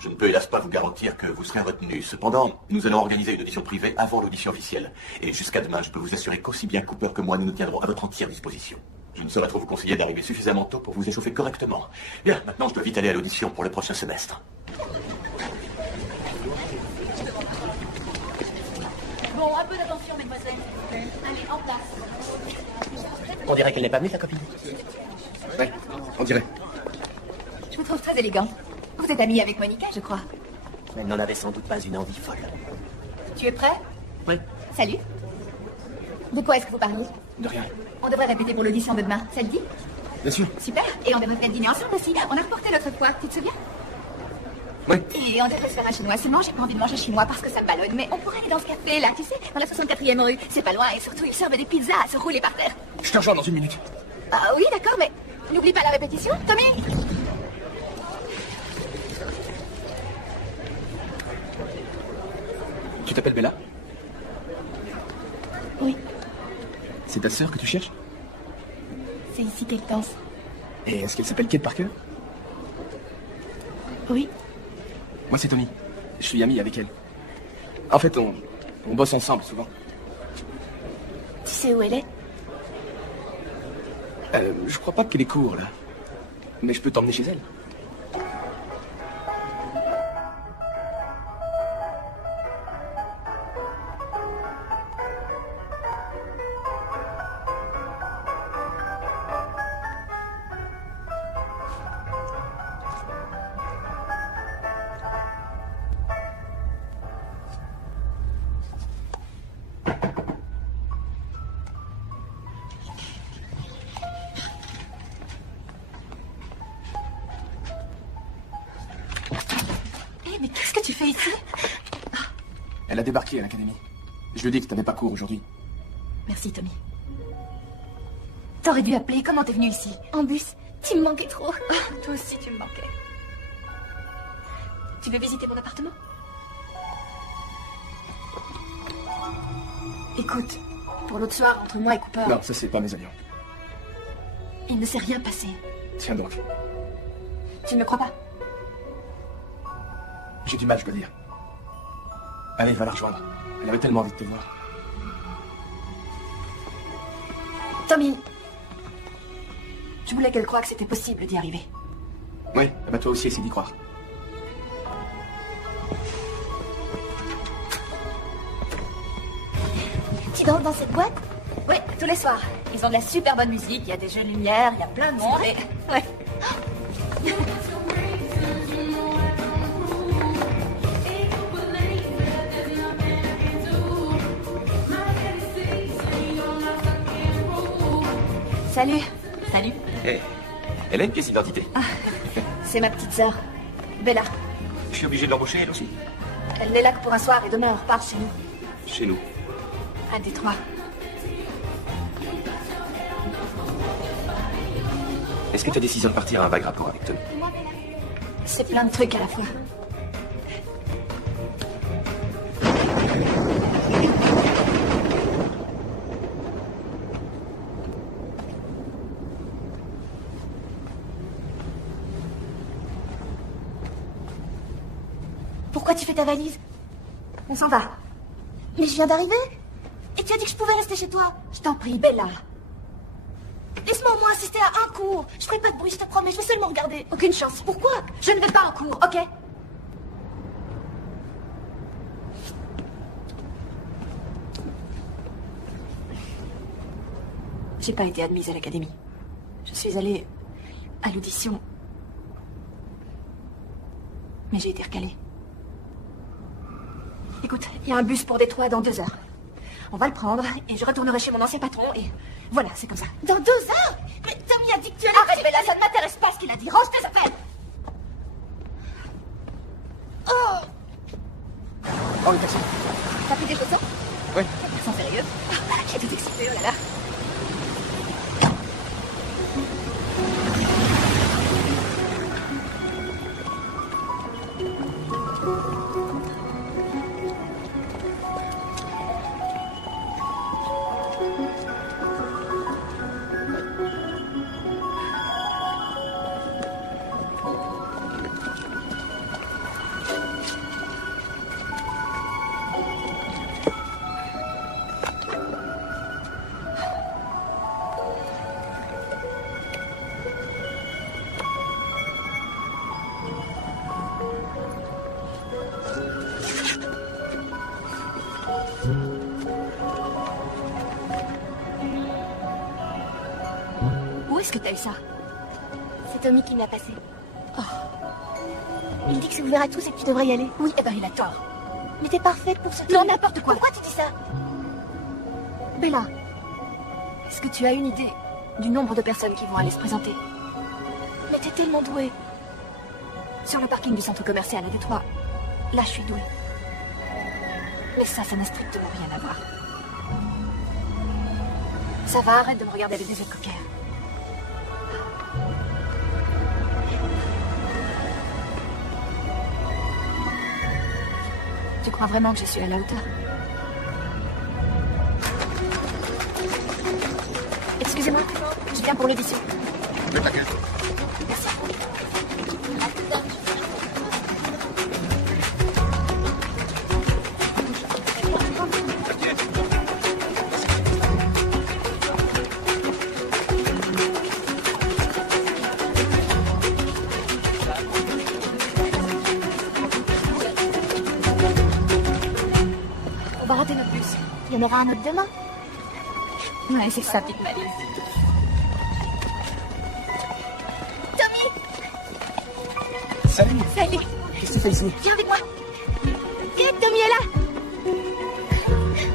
Je ne peux hélas pas vous garantir que vous serez retenu. Cependant, nous allons organiser une audition privée avant l'audition officielle. Et jusqu'à demain, je peux vous assurer qu'aussi bien Cooper que moi, nous nous tiendrons à votre entière disposition. Je ne saurais trop vous conseiller d'arriver suffisamment tôt pour vous échauffer correctement. Bien, maintenant je dois vite aller à l'audition pour le prochain semestre. Bon, un peu d'attention, mesdemoiselles. Allez, en place. On dirait qu'elle n'est pas venue, ta copine. Ouais, on dirait. Je vous trouve très élégant. Vous êtes amie avec Monica, je crois. Elle n'en avait sans doute pas une envie folle. Tu es prêt? Oui. Salut. De quoi est-ce que vous parlez? De rien. On devrait répéter pour l'audition de demain, ça te dit? Bien sûr. Super. Et on devrait faire dîner ensemble aussi. On a reporté l'autre fois, tu te souviens? Oui. Et on devrait se faire un chinois. Seulement, j'ai pas envie de manger chinois parce que ça me ballonne. Mais on pourrait aller dans ce café, là, tu sais, dans la 64e rue. C'est pas loin et surtout, ils servent des pizzas à se rouler par terre. Je te rejoins dans 1 minute. Ah oui, d'accord, mais n'oublie pas la répétition, Tommy. Tu t'appelles Bella? Oui, C'est ta sœur que tu cherches? c'est ici qu'elle danse. Et est-ce qu'elle s'appelle Kate Parker? Oui. Moi, c'est Tommy. Je suis ami avec elle. En fait, on bosse ensemble souvent. Tu sais où elle est? Je crois pas qu'elle ait cours, là. Mais je peux t'emmener chez elle. Mais qu'est-ce que tu fais ici? Elle a débarqué à l'académie. Je lui ai dit que t'avais pas cours aujourd'hui. Merci, Tommy. T'aurais dû appeler. Comment t'es venu ici? En bus. Tu me manquais trop. Toi aussi, tu me manquais. Tu veux visiter mon appartement? Écoute, pour l'autre soir, entre moi et Cooper... Non, ça c'est pas mes alliants. Il ne s'est rien passé. Tiens donc. Tu ne me crois pas? J'ai du mal, je dois dire. Allez, va la rejoindre. Elle avait tellement envie de te voir. Tommy, je voulais qu'elle croie que c'était possible d'y arriver. Oui, bah toi aussi, essaie d'y croire. Tu danses dans cette boîte? Oui, tous les soirs. Ils ont de la super bonne musique, il y a des jeux de lumière, il y a plein de monde. Ouais. Salut. Salut. Hé, elle a une pièce d'identité. C'est ma petite sœur, Bella. Je suis obligé de l'embaucher, elle aussi. Elle n'est là que pour un soir et demain on repart chez nous. Chez nous. À Détroit. Est-ce que tu as décidé de partir à un vague rapport avec Tommy? C'est plein de trucs à la fois. Pourquoi tu fais ta valise? On s'en va. Mais je viens d'arriver. Et tu as dit que je pouvais rester chez toi. Je t'en prie, Bella. Laisse-moi au moins assister à un cours. Je ferai pas de bruit, je te promets, je vais seulement regarder. Aucune chance. Pourquoi? Je ne vais pas en cours, ok? J'ai pas été admise à l'académie. Je suis allée à l'audition. Mais j'ai été recalée. Écoute, il y a un bus pour Détroit dans 2 heures. On va le prendre et je retournerai chez mon ancien patron et... Voilà, c'est comme ça. Dans 2 heures? Mais Tommy a dit que tu allais... Arrête, Bella, ça ne m'intéresse pas ce qu'il a dit. Range tes affaires. Oh! Oh, le taxi. T'as pris des chaussures? Oui. Ils sont sérieux? J'ai tout excité, oh là là. Où est-ce que t'as eu ça? C'est Tommy qui me l'a passé. Oh. Il dit que c'est ouvert à tous et que tu devrais y aller. Oui, eh ben il a tort. Mais t'es parfaite pour ce truc. Non, n'importe quoi. Pourquoi tu dis ça? Bella, est-ce que tu as une idée du nombre de personnes qui vont aller se présenter? Mais t'es tellement douée. Sur le parking du centre commercial à Détroit, là je suis douée. Mais ça n'a strictement rien à voir. Ça va, arrête de me regarder avec des yeux de coquère. Tu crois vraiment que je suis à la hauteur? Excusez-moi, je viens pour l'audition. Merci. Il y en aura un autre demain. Ouais, c'est ça, petite Malice. Tommy! Salut. Salut! Qu'est-ce que tu fais ici? Viens avec moi! Kate, Tommy est là!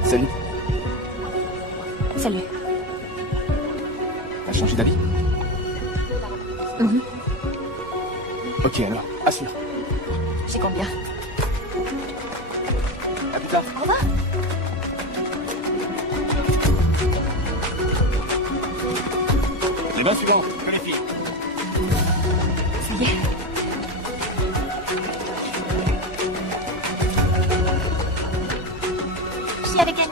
Salut. Salut. T'as changé d'avis? Ok, alors, assure. J'ai combien? À plus tard. Au revoir! Les bains suivants, que les filles. Ça y est. Je suis avec elle.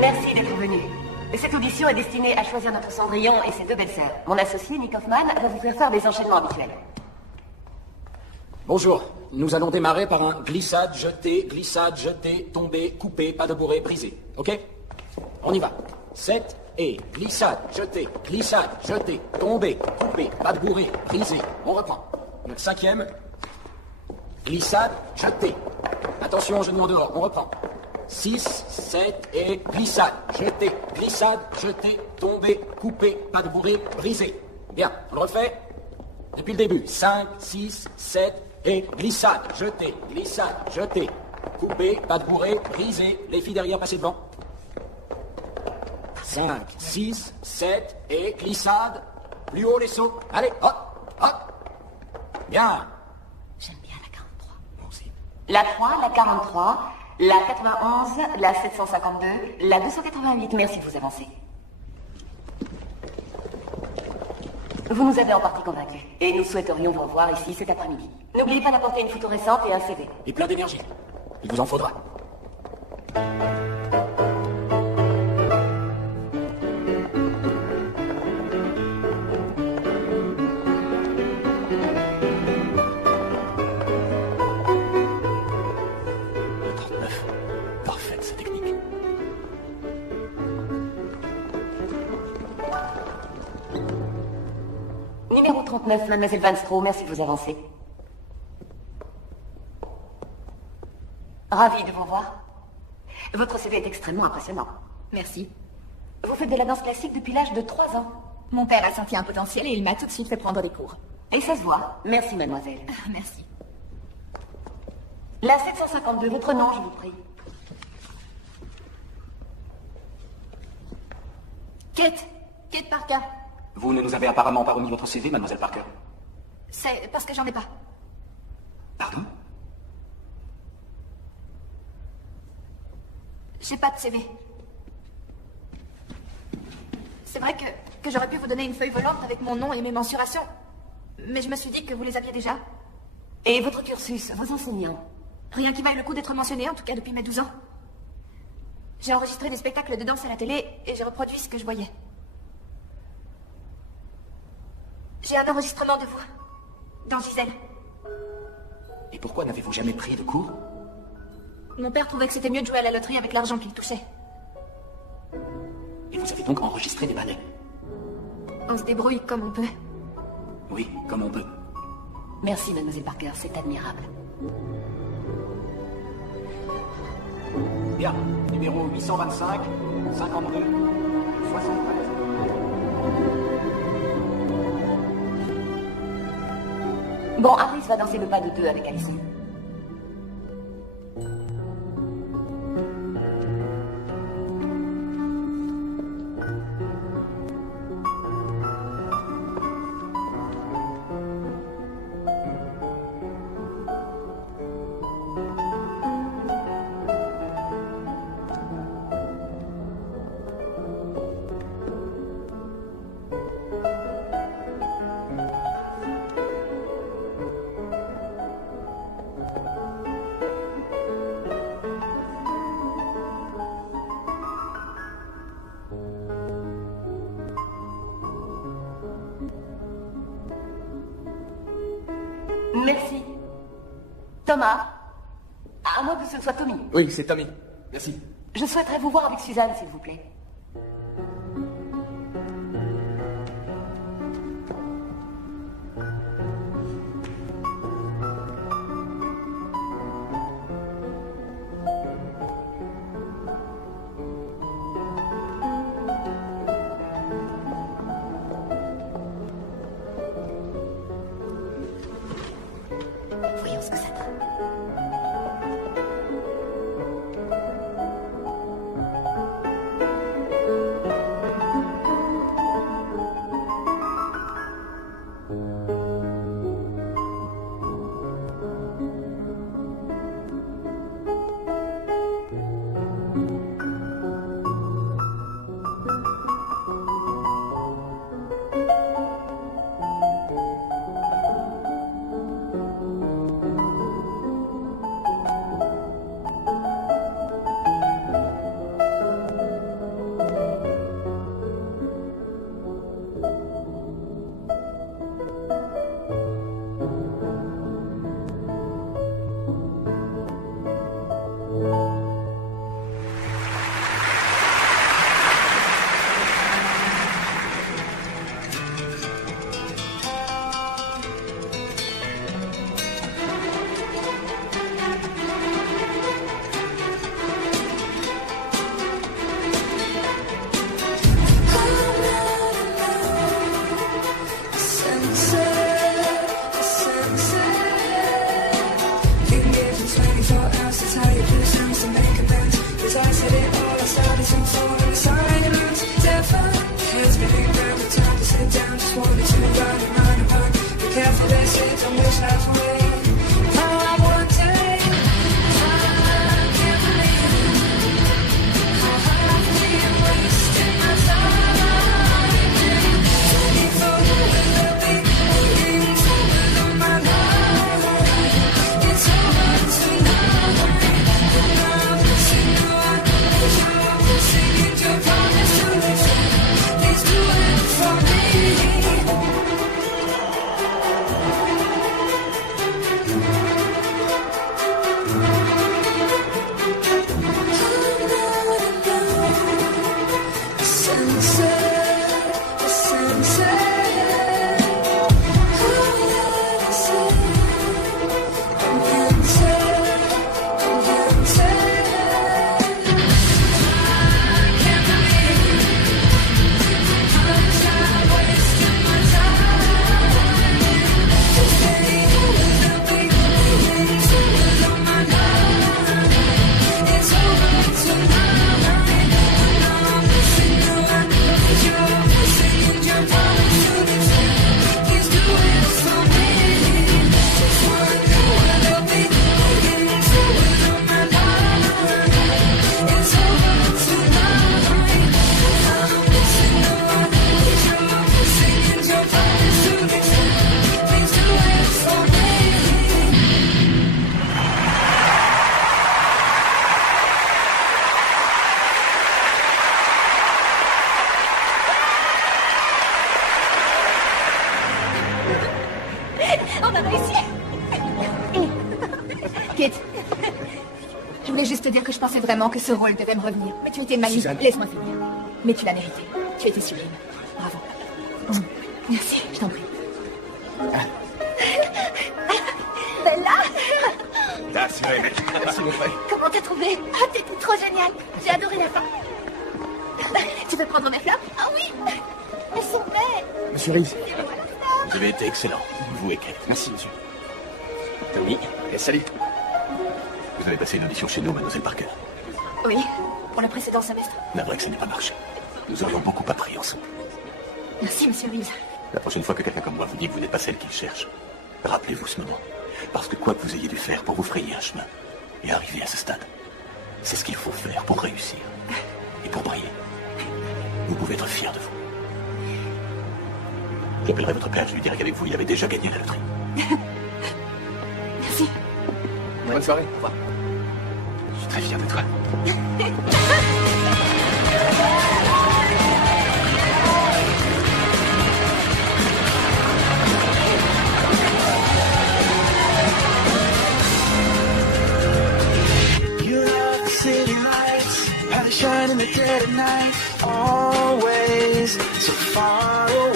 Merci d'être venu. Cette audition est destinée à choisir notre Cendrillon et ses deux belles-sœurs. Mon associé, Nick Hoffman, va vous faire des enchaînements habituels. Bonjour. Nous allons démarrer par un glissade, jeté, tombé, coupé, pas de bourré, brisé. Ok? On y va. 7 et glissade, jeté, tombé, coupé, pas de bourré, brisé. On reprend. Le 5e. Glissade, jeté. Attention, genou en dehors. On reprend. 6, 7 et glissade, jeté, tombé, coupé, pas de bourré, brisé. Bien, on le refait. Depuis le début. 5, 6, 7 et glissade, jeté, coupé, pas de bourré, brisé. Les filles derrière, passez devant. 5, 6, 7 et glissade. Plus haut les sauts. Allez, hop, hop. Bien. J'aime bien la 43. Moi aussi. La 3, la 43, la 91, la 752, la 288. Merci de vous avancer. Vous nous avez en partie convaincus. Et nous souhaiterions vous revoir ici cet après-midi. N'oubliez pas d'apporter une photo récente et un CV. Et plein d'énergie. Il vous en faudra. Parfaite, cette technique. Numéro 39, Mademoiselle Van Stroh, merci de vous avancer. Ravi de vous voir. Votre CV est extrêmement impressionnant. Merci. Vous faites de la danse classique depuis l'âge de 3 ans. Mon père a senti un potentiel et il m'a tout de suite fait prendre des cours. Et ça se voit. Merci, mademoiselle. Merci. La 752, votre nom, je vous prie. Kate Parker. Vous ne nous avez apparemment pas remis votre CV, mademoiselle Parker. C'est parce que j'en ai pas. Pardon? J'ai pas de CV. C'est vrai que j'aurais pu vous donner une feuille volante avec mon nom et mes mensurations. Mais je me suis dit que vous les aviez déjà. Et votre cursus, vos enseignants? Rien qui vaille le coup d'être mentionné, en tout cas depuis mes 12 ans. J'ai enregistré des spectacles de danse à la télé et j'ai reproduit ce que je voyais. J'ai un enregistrement de vous, dans Gisèle. Et pourquoi n'avez-vous jamais pris de cours? Mon père trouvait que c'était mieux de jouer à la loterie avec l'argent qu'il touchait. Et vous avez donc enregistré des ballets? On se débrouille comme on peut. Oui, comme on peut. Merci, mademoiselle Parker, c'est admirable. Bien. Numéro 825, 52, 73. Bon, Harris va danser le pas de 2 avec Alison. Merci. Thomas, À moins que ce soit Tommy. Oui, c'est Tommy. Merci. Je souhaiterais vous voir avec Suzanne, s'il vous plaît. Voyons ce que ça donne. On a réussi. Kate, je voulais juste te dire que je pensais vraiment que ce rôle devait me revenir. Mais tu étais magnifique. Suzanne. Laisse-moi finir. Mais tu l'as mérité. Tu étais sublime. Bravo. Merci, je t'en prie. Bella, Merci, Merci, mon frère. comment t'as trouvé? Ah, t'étais trop génial. J'ai adoré la fin. Tu veux prendre mes flammes? Ah oui. Elles sont belles. Monsieur Reeves. Vous avez été excellent, vous et Kate. Merci, monsieur. Tommy, Et salut. vous avez passé une audition chez nous, mademoiselle Parker. Oui, pour le précédent semestre. Navré que ça n'ait pas marché. Nous aurions beaucoup appris ensemble. Merci, monsieur Reeves. La prochaine fois que quelqu'un comme moi vous dit que vous n'êtes pas celle qu'il cherche, rappelez-vous ce moment. Parce que quoi que vous ayez dû faire pour vous frayer un chemin et arriver à ce stade, c'est ce qu'il faut faire pour réussir et pour briller. Vous pouvez être fiers de vous. J'appellerai votre père, je lui dirai qu'avec vous, il avait déjà gagné la loterie. Merci. Bonne soirée. Au revoir. Je suis très fier de toi. in the dead of night, always so far away.